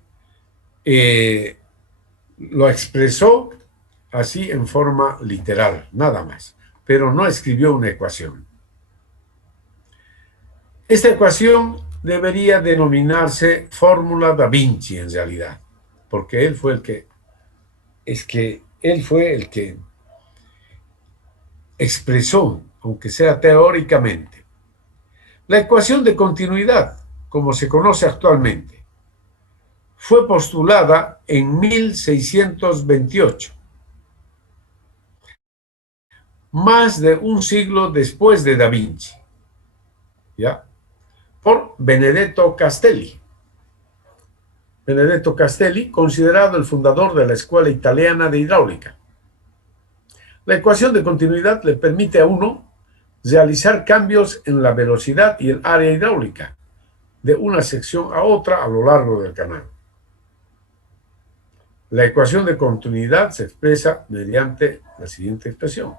lo expresó así en forma literal, nada más. pero no escribió una ecuación. Esta ecuación debería denominarse fórmula da Vinci en realidad, porque él fue el que expresó, aunque sea teóricamente, la ecuación de continuidad, como se conoce actualmente. Fue postulada en 1628, más de un siglo después de Da Vinci, ¿ya? Por Benedetto Castelli. Benedetto Castelli, considerado el fundador de la Escuela Italiana de Hidráulica. La ecuación de continuidad le permite a uno realizar cambios en la velocidad y el área hidráulica de una sección a otra a lo largo del canal. La ecuación de continuidad se expresa mediante la siguiente expresión,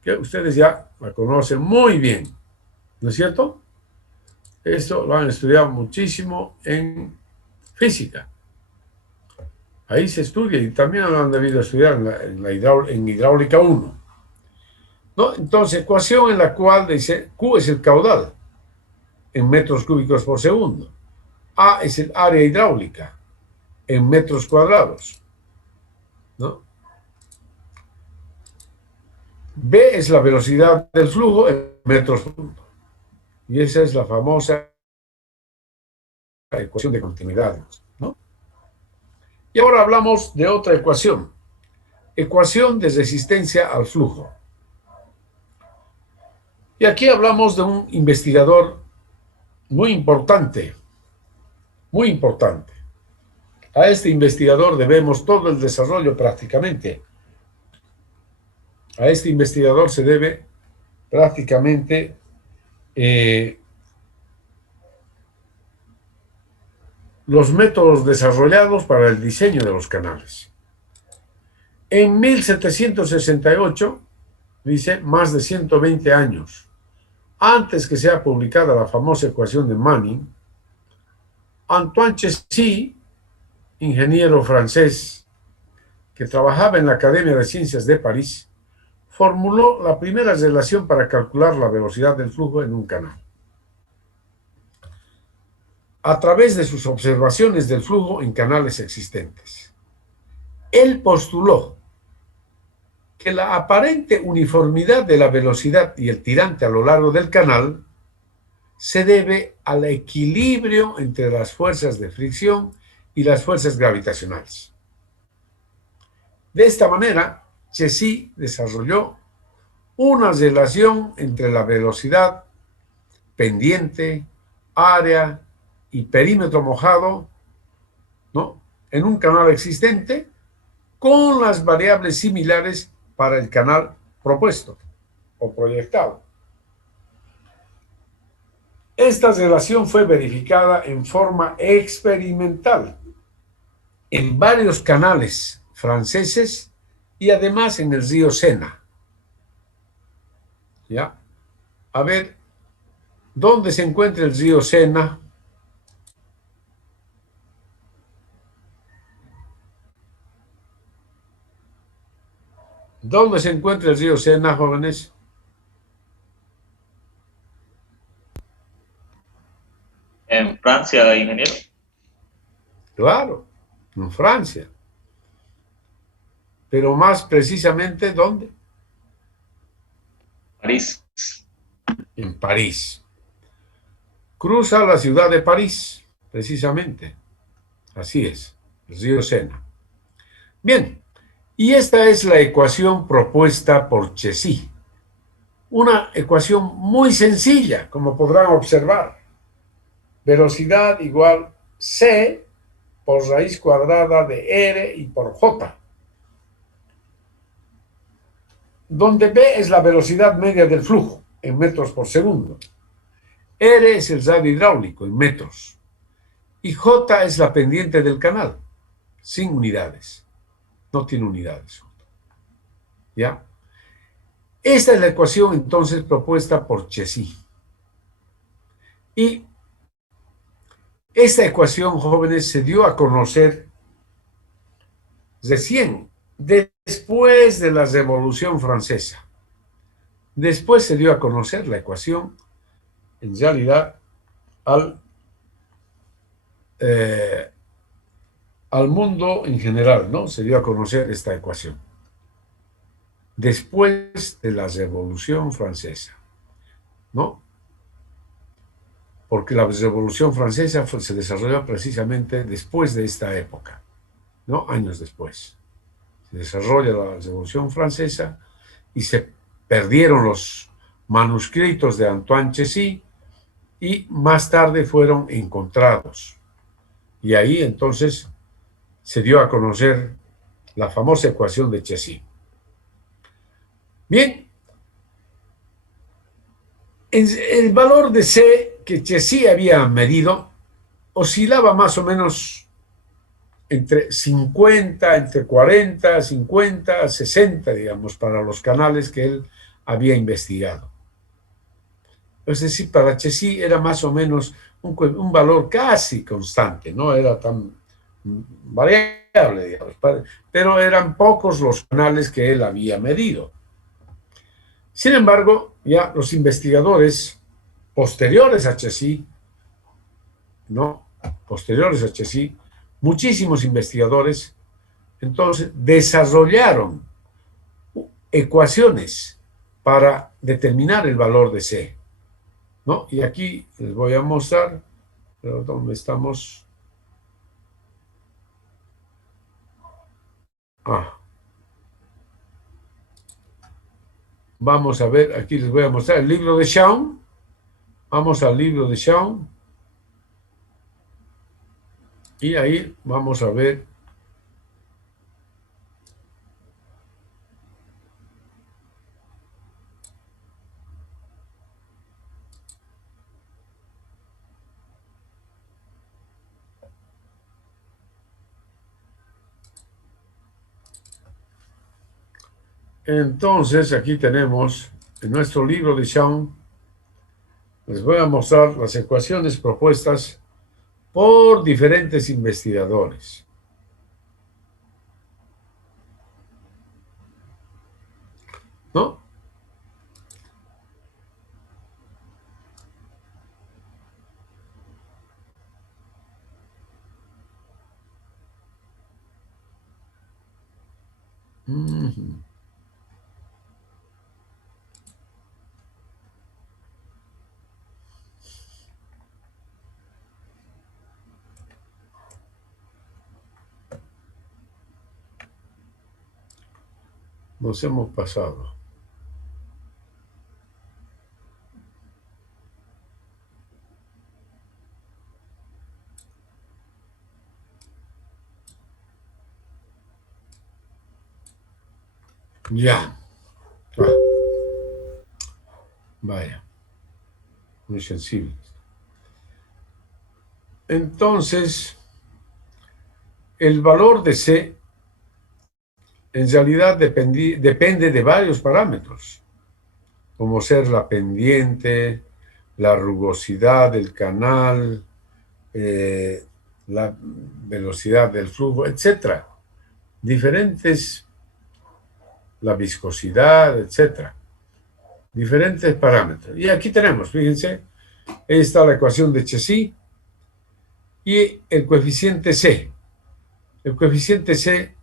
que ustedes ya la conocen muy bien, ¿no es cierto? Esto lo han estudiado muchísimo en física. Ahí se estudia y también lo han debido estudiar en hidráulica 1. ¿No? Entonces, ecuación en la cual dice Q es el caudal en metros cúbicos por segundo. A es el área hidráulica en metros cuadrados, ¿no? B es la velocidad del flujo en metros por segundo. Y esa es la famosa ecuación de continuidad, ¿no? Y ahora hablamos de otra ecuación. Ecuación de resistencia al flujo. Y aquí hablamos de un investigador muy importante, muy importante. A este investigador debemos todo el desarrollo prácticamente. A este investigador se debe prácticamente los métodos desarrollados para el diseño de los canales. En 1768, dice, más de 120 años antes que sea publicada la famosa ecuación de Manning, Antoine Chessy, ingeniero francés que trabajaba en la Academia de Ciencias de París, formuló la primera relación para calcular la velocidad del flujo en un canal. A través de sus observaciones del flujo en canales existentes. Él postuló que la aparente uniformidad de la velocidad y el tirante a lo largo del canal se debe al equilibrio entre las fuerzas de fricción y las fuerzas gravitacionales. De esta manera, Chessy desarrolló una relación entre la velocidad, pendiente, área y perímetro mojado, ¿no?, en un canal existente con las variables similares para el canal propuesto o proyectado. Esta relación fue verificada en forma experimental en varios canales franceses y además en el río Sena. ¿Ya? A ver, ¿dónde se encuentra el río Sena? ¿Dónde se encuentra el río Sena, jóvenes? En Francia, ingeniero. Claro, en Francia. Pero más precisamente, ¿dónde? París. En París. Cruza la ciudad de París, precisamente. Así es, el río Sena. Bien, y esta es la ecuación propuesta por Chessy. Una ecuación muy sencilla, como podrán observar. Velocidad igual C por raíz cuadrada de R y por J. Donde B es la velocidad media del flujo, en metros por segundo. R es el radio hidráulico, en metros. Y J es la pendiente del canal, sin unidades. No tiene unidades. ¿Ya? Esta es la ecuación entonces propuesta por Chessy. Y esta ecuación, jóvenes, se dio a conocer recién, después de la Revolución Francesa. Después se dio a conocer la ecuación, en realidad, al mundo en general, ¿no? Se dio a conocer esta ecuación. Después de la Revolución Francesa, ¿no? Porque la Revolución Francesa se desarrolló precisamente después de esta época, ¿no? Años después. Se desarrolla la Revolución Francesa y se perdieron los manuscritos de Antoine Chessy y más tarde fueron encontrados. Y ahí entonces se dio a conocer la famosa ecuación de Chessy. Bien, el valor de C que Chessy había medido oscilaba más o menos entre 50, entre 40, 50, 60, digamos, para los canales que él había investigado. Es decir, para Chessy era más o menos un valor casi constante, no era tan variable, digamos, pero eran pocos los canales que él había medido. Sin embargo, ya los investigadores posteriores a Chessy, ¿no? Posteriores a Chessy, muchísimos investigadores, entonces desarrollaron ecuaciones para determinar el valor de C, ¿no? Y aquí les voy a mostrar, pero ¿dónde estamos? Vamos a ver, aquí les voy a mostrar el libro de Shawn. Vamos al libro de Shawn. Y ahí vamos a ver entonces aquí tenemos en nuestro libro de Shawn, les voy a mostrar las ecuaciones propuestas por diferentes investigadores. ¿No? Nos hemos pasado. Ya. Vaya. Muy sensible. Entonces, el valor de C en realidad depende de varios parámetros, como ser la pendiente, la rugosidad del canal, la velocidad del flujo, etc. Diferentes, la viscosidad, etc. Diferentes parámetros. Y aquí tenemos, fíjense, ahí está la ecuación de Chessy y el coeficiente C. El coeficiente C,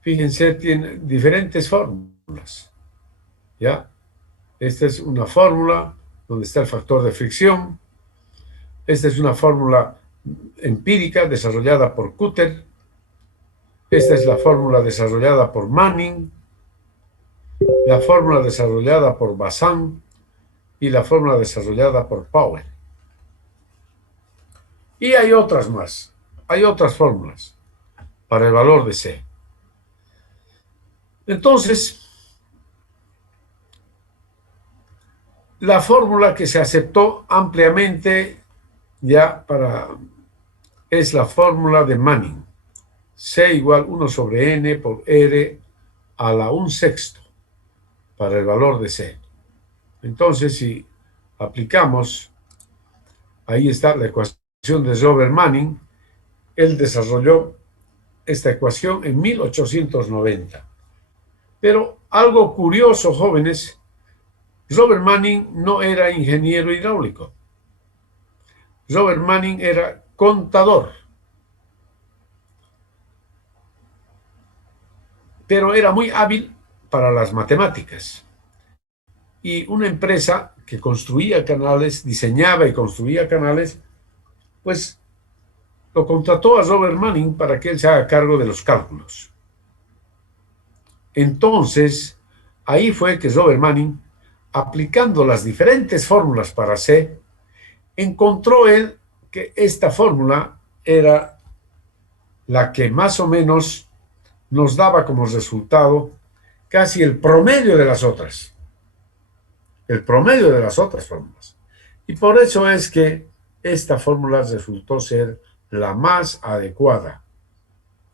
fíjense, tiene diferentes fórmulas. ¿Ya? Esta es una fórmula donde está el factor de fricción. Esta es una fórmula empírica desarrollada por Kutter. Esta es la fórmula desarrollada por Manning, la fórmula desarrollada por Bazin y la fórmula desarrollada por Powell. Y hay otras más, hay otras fórmulas para el valor de C. Entonces, la fórmula que se aceptó ampliamente ya es la fórmula de Manning. C igual 1 sobre n por r a la 1/6 para el valor de C. Entonces, si aplicamos, ahí está la ecuación de Robert Manning, él desarrolló esta ecuación en 1890. Pero algo curioso, jóvenes, Robert Manning no era ingeniero hidráulico. Robert Manning era contador. Pero era muy hábil para las matemáticas. Y una empresa que construía canales, diseñaba y construía canales, pues lo contrató a Robert Manning para que él se haga cargo de los cálculos. Entonces, ahí fue que Robert Manning, aplicando las diferentes fórmulas para C, encontró él que esta fórmula era la que más o menos nos daba como resultado casi el promedio de las otras. El promedio de las otras fórmulas. Y por eso es que esta fórmula resultó ser la más adecuada.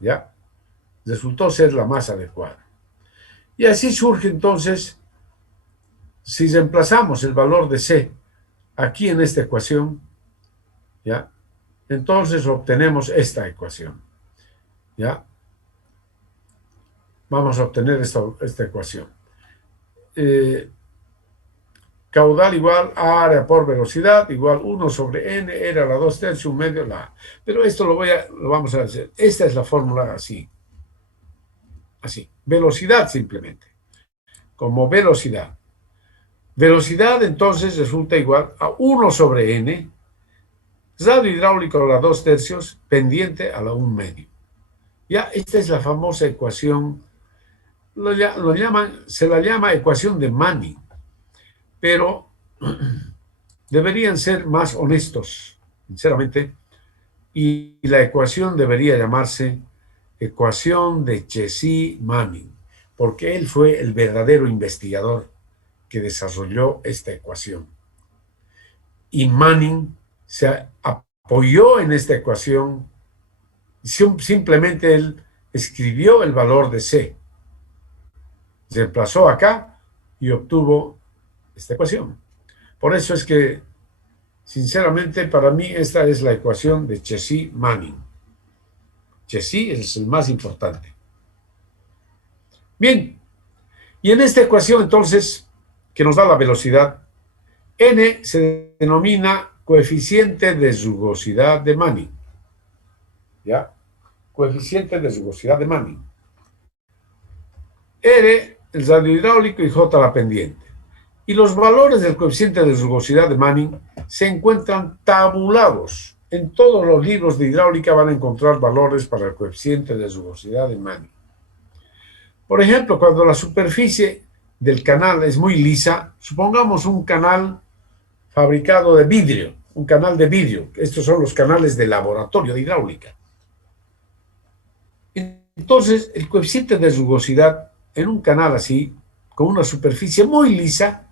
¿Ya? Resultó ser la más adecuada. Y así surge entonces, si reemplazamos el valor de C aquí en esta ecuación, ¿ya? Entonces obtenemos esta ecuación. ¿Ya? Vamos a obtener esta ecuación. Caudal igual a área por velocidad, igual 1 sobre n, era la 2/3, 1/2 la A. Pero esto lo vamos a hacer. Esta es la fórmula así. Así. Velocidad simplemente. Como velocidad. Velocidad entonces resulta igual a 1 sobre n, radio hidráulico a la 2/3, pendiente a la 1/2. Ya, esta es la famosa ecuación, se la llama ecuación de Manning, pero deberían ser más honestos, sinceramente, y la ecuación debería llamarse ecuación de Chessy-Manning, porque él fue el verdadero investigador que desarrolló esta ecuación. Y Manning se apoyó en esta ecuación, simplemente él escribió el valor de C, reemplazó acá y obtuvo esta ecuación. Por eso es que, sinceramente, para mí esta es la ecuación de Chessy-Manning. Chessy es el más importante. Bien, y en esta ecuación entonces, que nos da la velocidad, n se denomina coeficiente de rugosidad de Manning. ¿Ya? Coeficiente de rugosidad de Manning. R, el radio hidráulico, y J, la pendiente. Y los valores del coeficiente de rugosidad de Manning se encuentran tabulados. En todos los libros de hidráulica van a encontrar valores para el coeficiente de rugosidad de Manning. Por ejemplo, cuando la superficie del canal es muy lisa, supongamos un canal fabricado de vidrio, un canal de vidrio. Estos son los canales de laboratorio de hidráulica. Entonces, el coeficiente de rugosidad en un canal así, con una superficie muy lisa,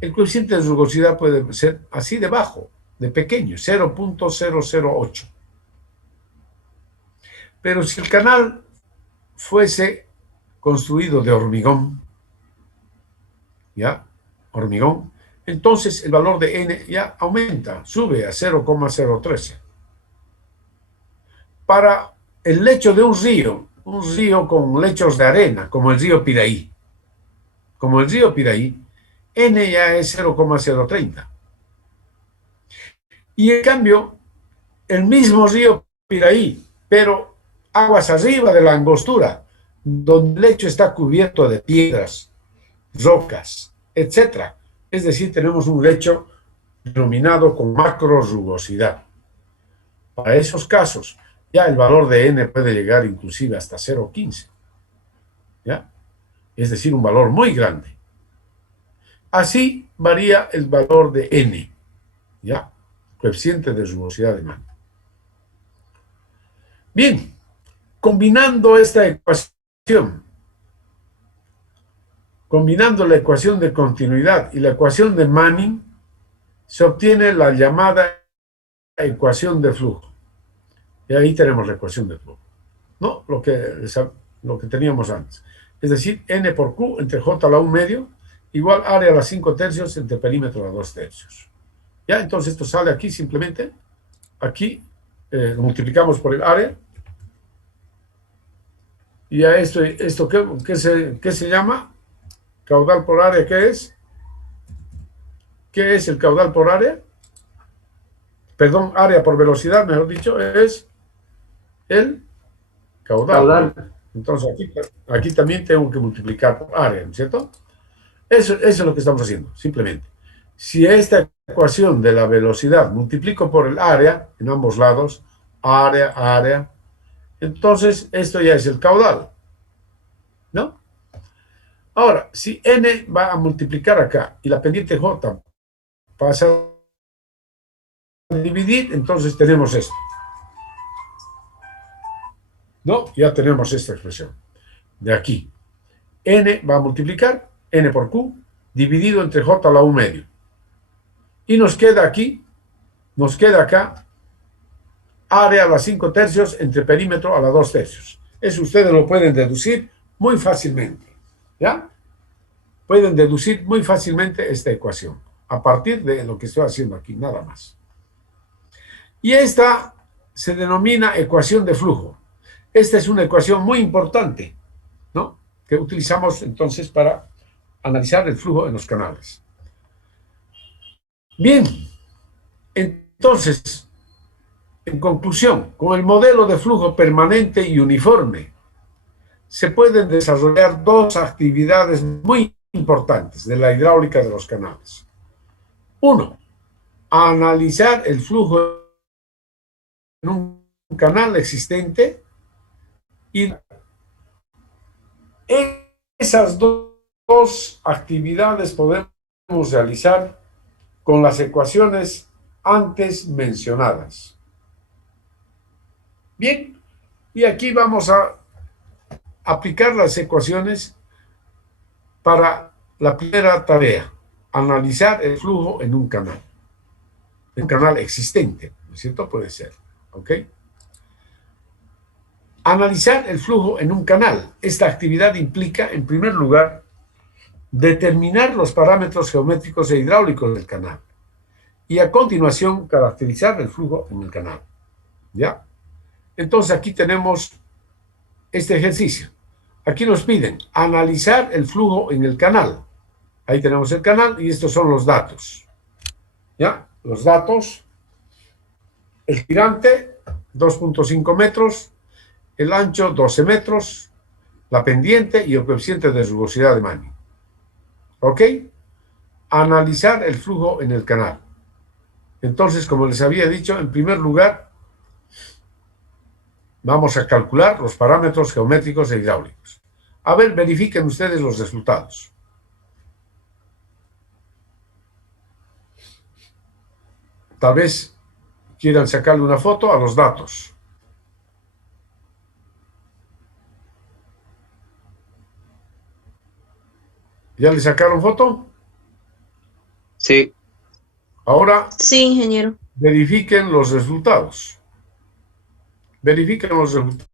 el coeficiente de rugosidad puede ser así de bajo, de pequeño, 0.008. Pero si el canal fuese construido de hormigón, ¿ya? Hormigón, entonces el valor de n ya aumenta, sube a 0,013. Para el lecho de un río con lechos de arena, como el río Piraí, n ya es 0,030. Y en cambio, el mismo río Piraí, pero aguas arriba de la angostura, donde el lecho está cubierto de piedras, rocas, etc. Es decir, tenemos un lecho denominado con macro rugosidad. Para esos casos, ya el valor de n puede llegar inclusive hasta 0,15. ¿Ya? Es decir, un valor muy grande. Así varía el valor de n, ¿ya? Coeficiente de rugosidad de Manning. Bien, combinando esta ecuación, combinando la ecuación de continuidad y la ecuación de Manning, se obtiene la llamada ecuación de flujo. Y ahí tenemos la ecuación de flujo, ¿no? Lo que teníamos antes. Es decir, n por q entre j a la 1/2 igual área a la 5/3 entre perímetro a la 2/3. ¿Ya? Entonces esto sale aquí simplemente. Aquí lo multiplicamos por el área. Y a esto ¿qué se llama? ¿Caudal por área qué es? ¿Qué es el caudal por área? Perdón, área por velocidad, mejor dicho, es el caudal. Caudal. Entonces aquí también tengo que multiplicar por área, ¿no es cierto? Eso es lo que estamos haciendo, simplemente. Si esta ecuación de la velocidad multiplico por el área, en ambos lados, área, entonces esto ya es el caudal, ¿no? Ahora, si n va a multiplicar acá y la pendiente j pasa a dividir, entonces tenemos esto, ¿no? Ya tenemos esta expresión de aquí. N va a multiplicar, n por q, dividido entre j a la u medio. Y nos queda aquí, nos queda acá, área a la 5 tercios entre perímetro a la 2 tercios. Eso ustedes lo pueden deducir muy fácilmente, ¿ya? Pueden deducir muy fácilmente esta ecuación, a partir de lo que estoy haciendo aquí, nada más. Y esta se denomina ecuación de flujo. Esta es una ecuación muy importante, ¿no? Que utilizamos entonces para analizar el flujo en los canales. Bien, entonces, en conclusión, con el modelo de flujo permanente y uniforme, se pueden desarrollar dos actividades muy importantes de la hidráulica de los canales. Uno, analizar el flujo en un canal existente y esas dos actividades podemos realizar con las ecuaciones antes mencionadas. Bien, y aquí vamos a aplicar las ecuaciones para la primera tarea, analizar el flujo en un canal existente, ¿no es cierto? Puede ser, ¿ok? Analizar el flujo en un canal. Esta actividad implica, en primer lugar, determinar los parámetros geométricos e hidráulicos del canal y a continuación caracterizar el flujo en el canal. ¿Ya? Entonces aquí tenemos este ejercicio. Aquí nos piden analizar el flujo en el canal. Ahí tenemos el canal y estos son los datos. ¿Ya? Los datos, el girante, 2.5 metros, el ancho, 12 metros, la pendiente y el coeficiente de rugosidad de Manning. ¿Ok? Analizar el flujo en el canal. Entonces, como les había dicho, en primer lugar, vamos a calcular los parámetros geométricos e hidráulicos. A ver, verifiquen ustedes los resultados. Tal vez quieran sacarle una foto a los datos. ¿Ya le sacaron foto? Sí. Ahora Sí, ingeniero. verifiquen los resultados. Verifiquen los resultados.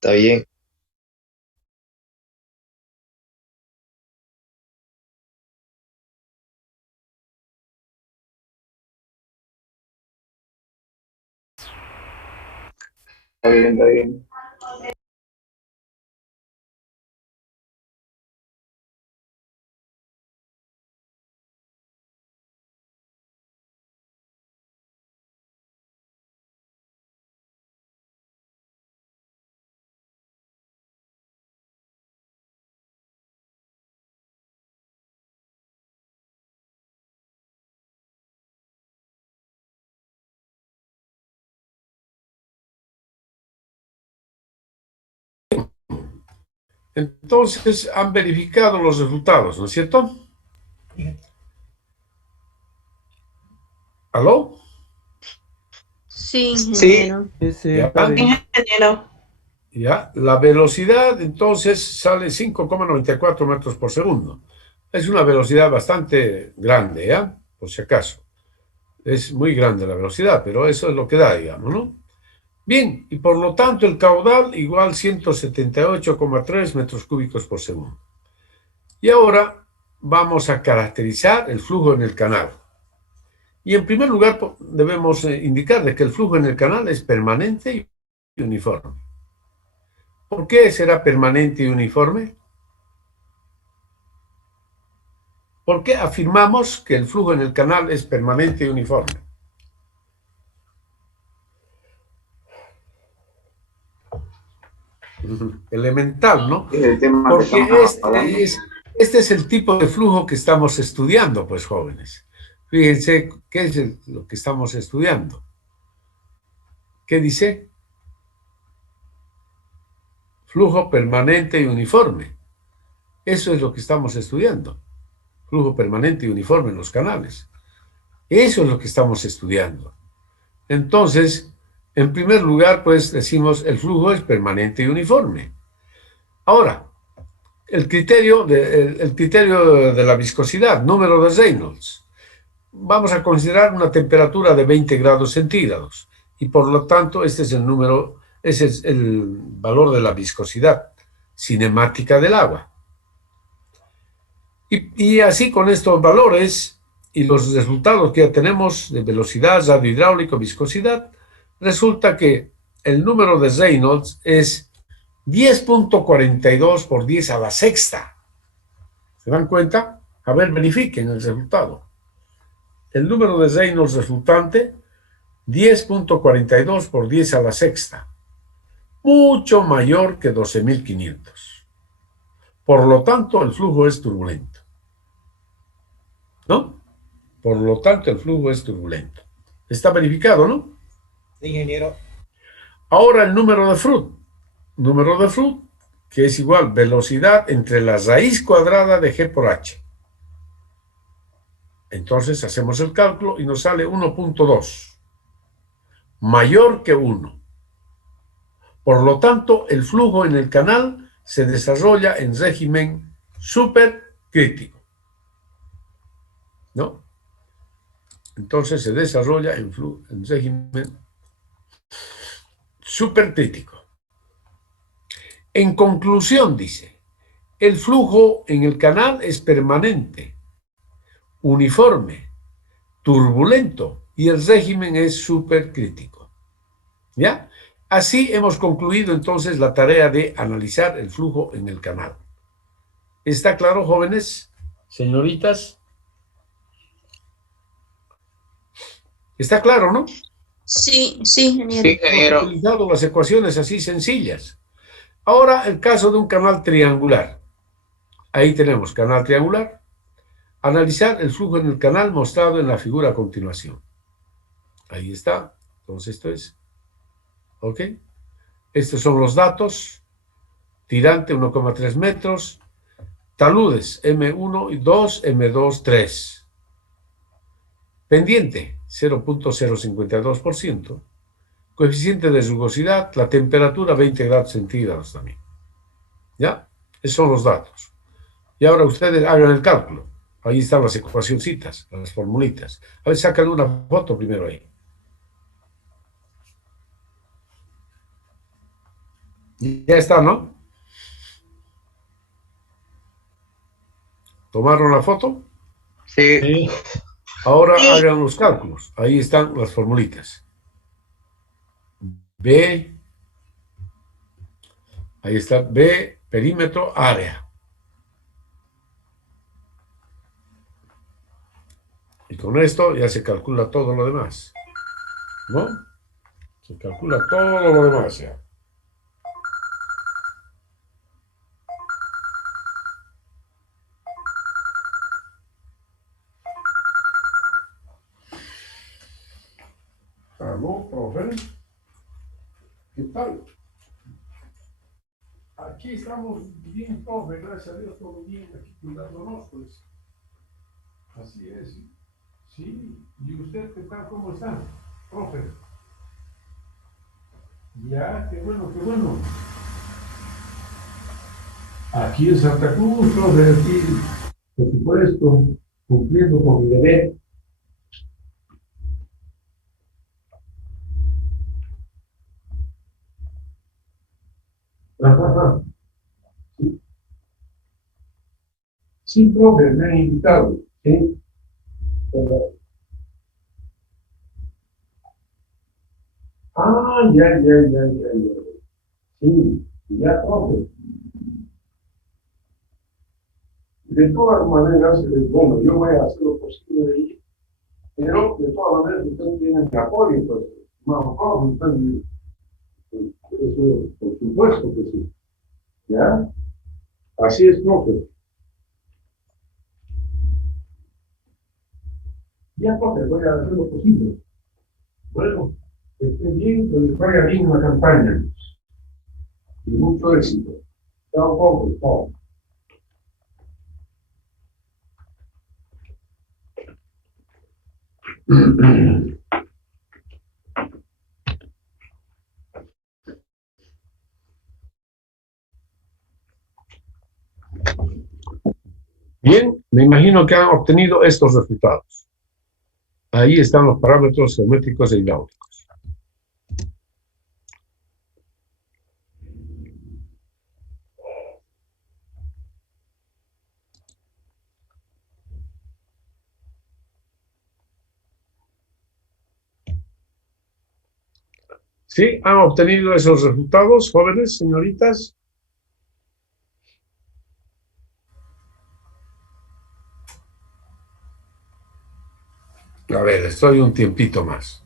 Está bien. Está bien, está bien. Entonces han verificado los resultados, ¿no es cierto? ¿Aló? Sí, Sí. ingeniero. Ya, Ingeniero. ya. La velocidad entonces sale 5,94 metros por segundo. Es una velocidad bastante grande, ¿ya? Por si acaso. Es muy grande la velocidad, pero eso es lo que da, digamos, ¿no? Bien, y por lo tanto el caudal igual 178,3 metros cúbicos por segundo. Y ahora vamos a caracterizar el flujo en el canal. Y en primer lugar debemos indicar de que el flujo en el canal es permanente y uniforme. ¿Por qué será permanente y uniforme? ¿Por qué afirmamos que el flujo en el canal es permanente y uniforme? Elemental, ¿no? Es el tema que Porque estamos hablando. este es el tipo de flujo que estamos estudiando, pues jóvenes. Fíjense qué es lo que estamos estudiando. ¿Qué dice? Flujo permanente y uniforme. Eso es lo que estamos estudiando. Flujo permanente y uniforme en los canales. Eso es lo que estamos estudiando. Entonces, en primer lugar, pues decimos el flujo es permanente y uniforme. Ahora, el criterio de la viscosidad, número de Reynolds. Vamos a considerar una temperatura de 20 grados centígrados y por lo tanto este es el número, ese es el valor de la viscosidad cinemática del agua. Y así con estos valores y los resultados que ya tenemos de velocidad, radio hidráulico, viscosidad, resulta que el número de Reynolds es 10,42 por 10 a la sexta. ¿Se dan cuenta? A ver, verifiquen el resultado. El número de Reynolds resultante, 10,42 por 10 a la sexta. Mucho mayor que 12.500. Por lo tanto, el flujo es turbulento. ¿No? Por lo tanto, el flujo es turbulento. Está verificado, ¿no? Sí, ingeniero. Ahora el número de Froude. Número de Froude, que es igual velocidad entre la raíz cuadrada de G por H. Entonces hacemos el cálculo y nos sale 1,2. Mayor que 1. Por lo tanto, el flujo en el canal se desarrolla en régimen supercrítico. ¿No? Entonces se desarrolla en régimen supercrítico. En conclusión, dice, el flujo en el canal es permanente, uniforme, turbulento y el régimen es supercrítico. ¿Ya? Así hemos concluido entonces la tarea de analizar el flujo en el canal. ¿Está claro, jóvenes? Señoritas. ¿Está claro, no? Sí, sí, ingeniero. Sí, ingeniero. Hemos utilizado las ecuaciones así sencillas. Ahora el caso de un canal triangular. Ahí tenemos canal triangular. Analizar el flujo en el canal mostrado en la figura a continuación. Ahí está. Entonces esto es. ¿Ok? Estos son los datos. Tirante 1,3 metros. Taludes M1 y 2, M2, 3. Pendiente 0,052%. Coeficiente de rugosidad, la temperatura 20 grados centígrados también. ¿Ya? Esos son los datos. Y ahora ustedes hagan el cálculo. Ahí están las ecuacioncitas, las formulitas. A ver, sácale una foto primero ahí. Ya está, ¿no? ¿Tomaron la foto? Sí. Sí. Ahora Sí. hagan los cálculos. Ahí están las formulitas. B, ahí está B, perímetro, área. Y con esto ya se calcula todo lo demás, ¿no? Se calcula todo lo demás ya. ¿Aló, profe? ¿Qué tal? Aquí estamos bien, profe, gracias a Dios, todo bien, aquí cuidándonos, pues. Así es. Sí. ¿Y usted qué tal? ¿Cómo está, profe? Ya, qué bueno, qué bueno. Aquí en Santa Cruz, profe, aquí, por supuesto, cumpliendo con mi deber. Ajá, sí. Sí, profe, me han invitado, ¿sí? Ya. Sí, ya, profe. De todas maneras, bueno, yo voy a hacer lo posible de ir, pero de todas maneras ustedes tienen mi apoyo, pues, no, profe, ustedes, eso, por supuesto que sí, ¿ya? Así es, profe. Ya, profe, voy a hacer lo posible. Bueno, que esté bien, que les vaya bien la campaña y mucho éxito. Chao, profe, chao. Bien, me imagino que han obtenido estos resultados. Ahí están los parámetros geométricos e hidráulicos. ¿Sí? ¿Han obtenido esos resultados, jóvenes, señoritas? A ver, estoy un tiempito más.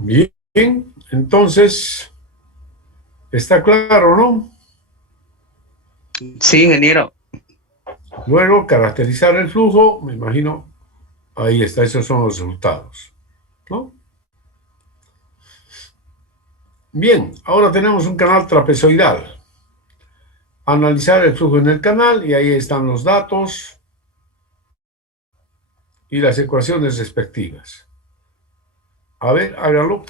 Bien, entonces, ¿está claro, no? Sí, ingeniero. Luego, caracterizar el flujo, me imagino, ahí está, esos son los resultados, ¿no? Bien, ahora tenemos un canal trapezoidal. Analizar el flujo en el canal y ahí están los datos y las ecuaciones respectivas. A ver, hágalo.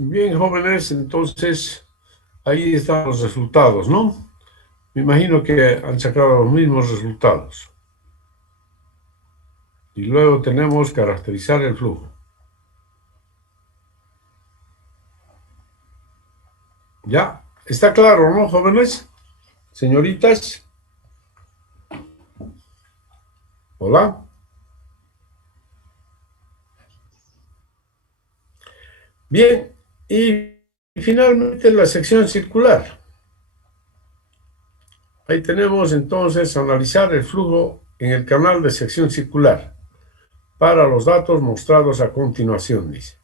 Bien, jóvenes, entonces ahí están los resultados, ¿no? Me imagino que han sacado los mismos resultados. Y luego tenemos caracterizar el flujo. ¿Ya? ¿Está claro, no, jóvenes? Señoritas. Hola. Bien, y finalmente la sección circular. Ahí tenemos entonces analizar el flujo en el canal de sección circular para los datos mostrados a continuación, dice.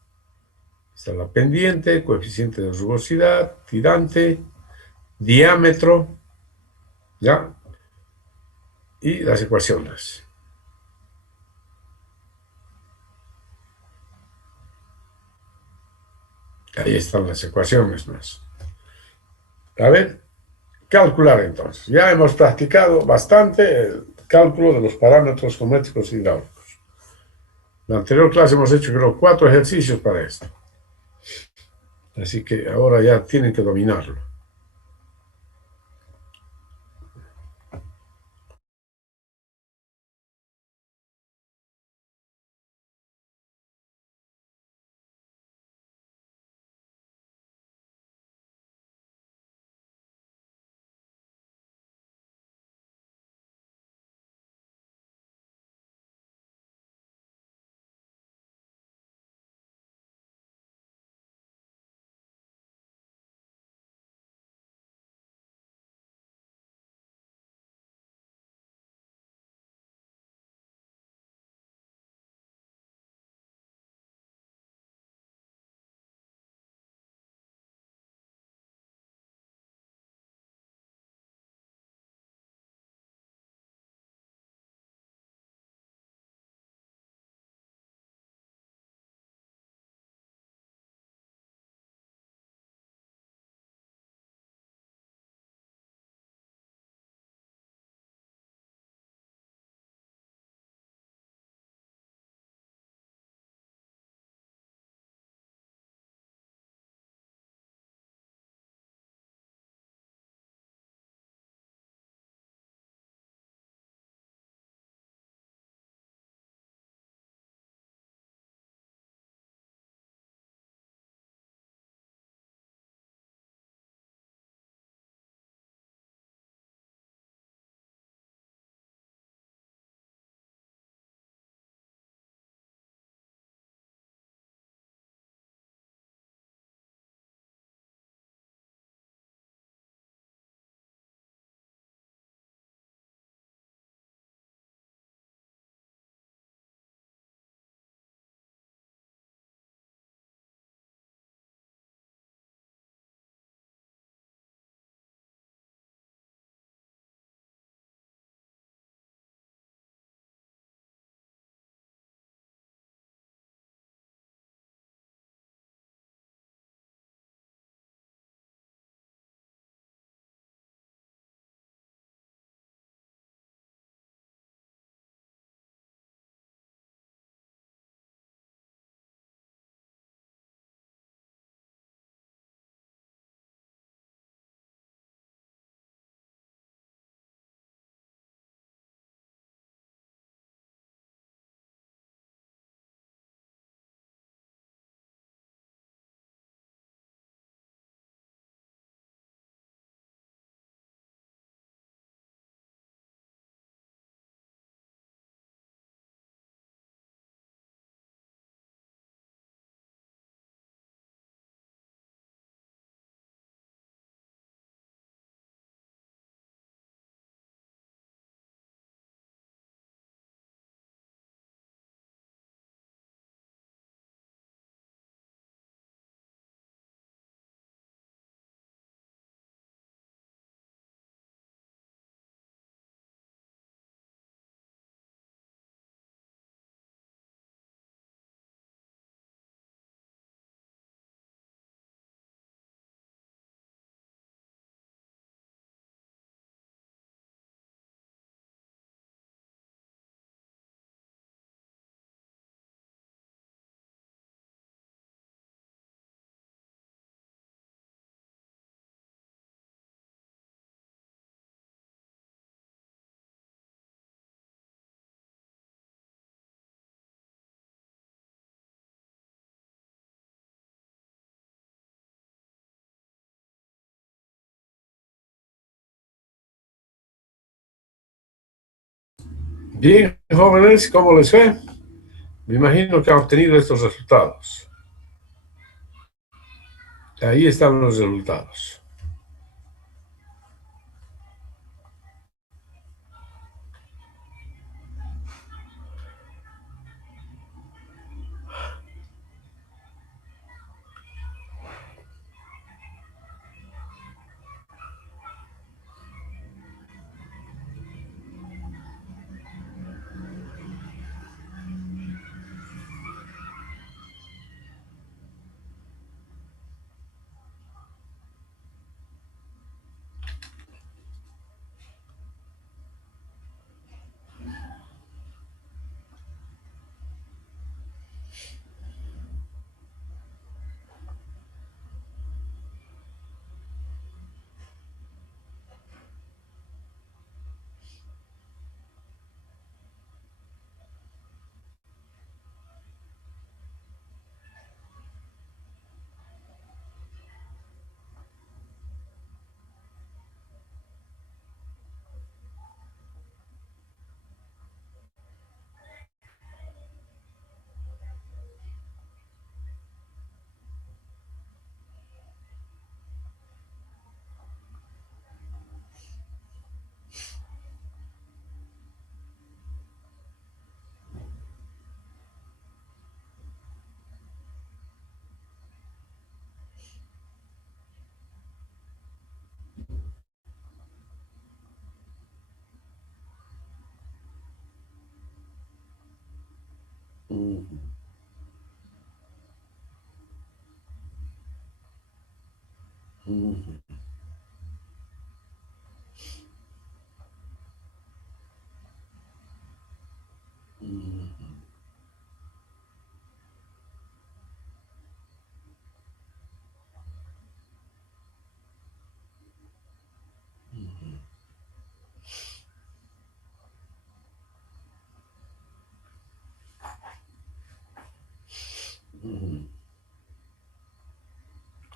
Está la pendiente, coeficiente de rugosidad, tirante, diámetro, ¿ya? Y las ecuaciones. Ahí están las ecuaciones más. A ver, calcular entonces. Ya hemos practicado bastante el cálculo de los parámetros geométricos hidráulicos. En la anterior clase hemos hecho, creo, 4 ejercicios para esto. Así que ahora ya tienen que dominarlo. Bien, jóvenes, ¿cómo les fue? Me imagino que han obtenido estos resultados. Ahí están los resultados.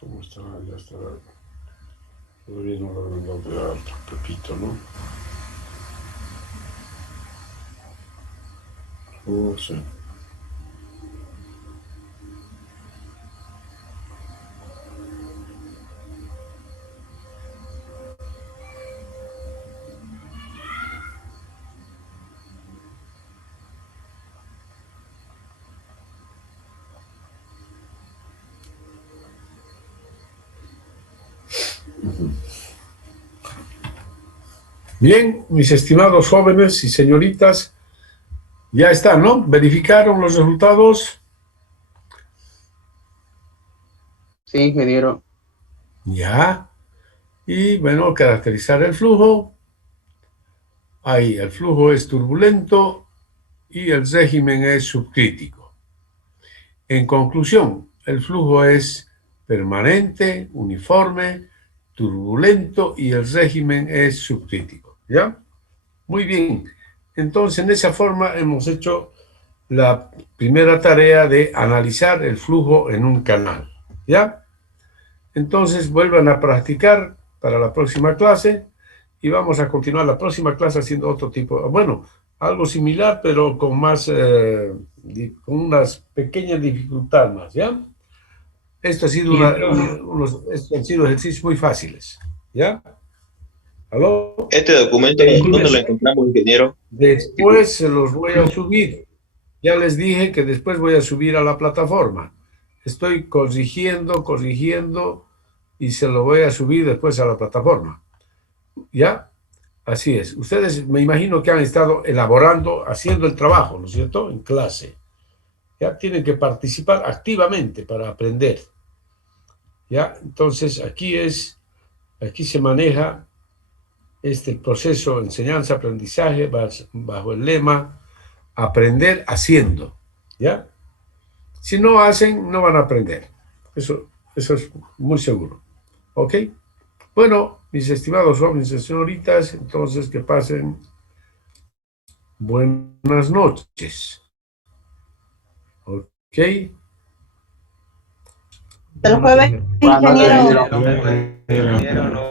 ¿Cómo está? Ya está. Todavía no lo he dado de Pepito, ¿no? Oh, sí. Bien, mis estimados jóvenes y señoritas, ya está, ¿no? ¿Verificaron los resultados? Sí, ingeniero. Ya. Y bueno, caracterizar el flujo. Ahí, el flujo es turbulento y el régimen es subcrítico. En conclusión, el flujo es permanente, uniforme, turbulento y el régimen es subcrítico. ¿Ya? Muy bien. Entonces, en esa forma hemos hecho la primera tarea de analizar el flujo en un canal. ¿Ya? Entonces, vuelvan a practicar para la próxima clase y vamos a continuar la próxima clase haciendo otro tipo, bueno, algo similar, pero con más, con unas pequeñas dificultades más, ¿ya? Esto ha sido estos han sido ejercicios muy fáciles, ¿ya? ¿Aló? Este documento, ¿dónde lo encontramos, ingeniero? Después se los voy a subir. Ya les dije que después voy a subir a la plataforma. Estoy corrigiendo y se lo voy a subir después a la plataforma. ¿Ya? Así es. Ustedes me imagino que han estado elaborando, haciendo el trabajo, ¿no es cierto? En clase. Ya tienen que participar activamente para aprender. ¿Ya? Entonces, aquí se maneja este proceso de enseñanza-aprendizaje bajo el lema aprender haciendo. ¿Ya? Si no hacen, no van a aprender. Eso es muy seguro. ¿Ok? Bueno, mis estimados jóvenes y señoritas, entonces que pasen buenas noches. ¿Ok? Hasta el jueves, ingeniero. Ingeniero, no.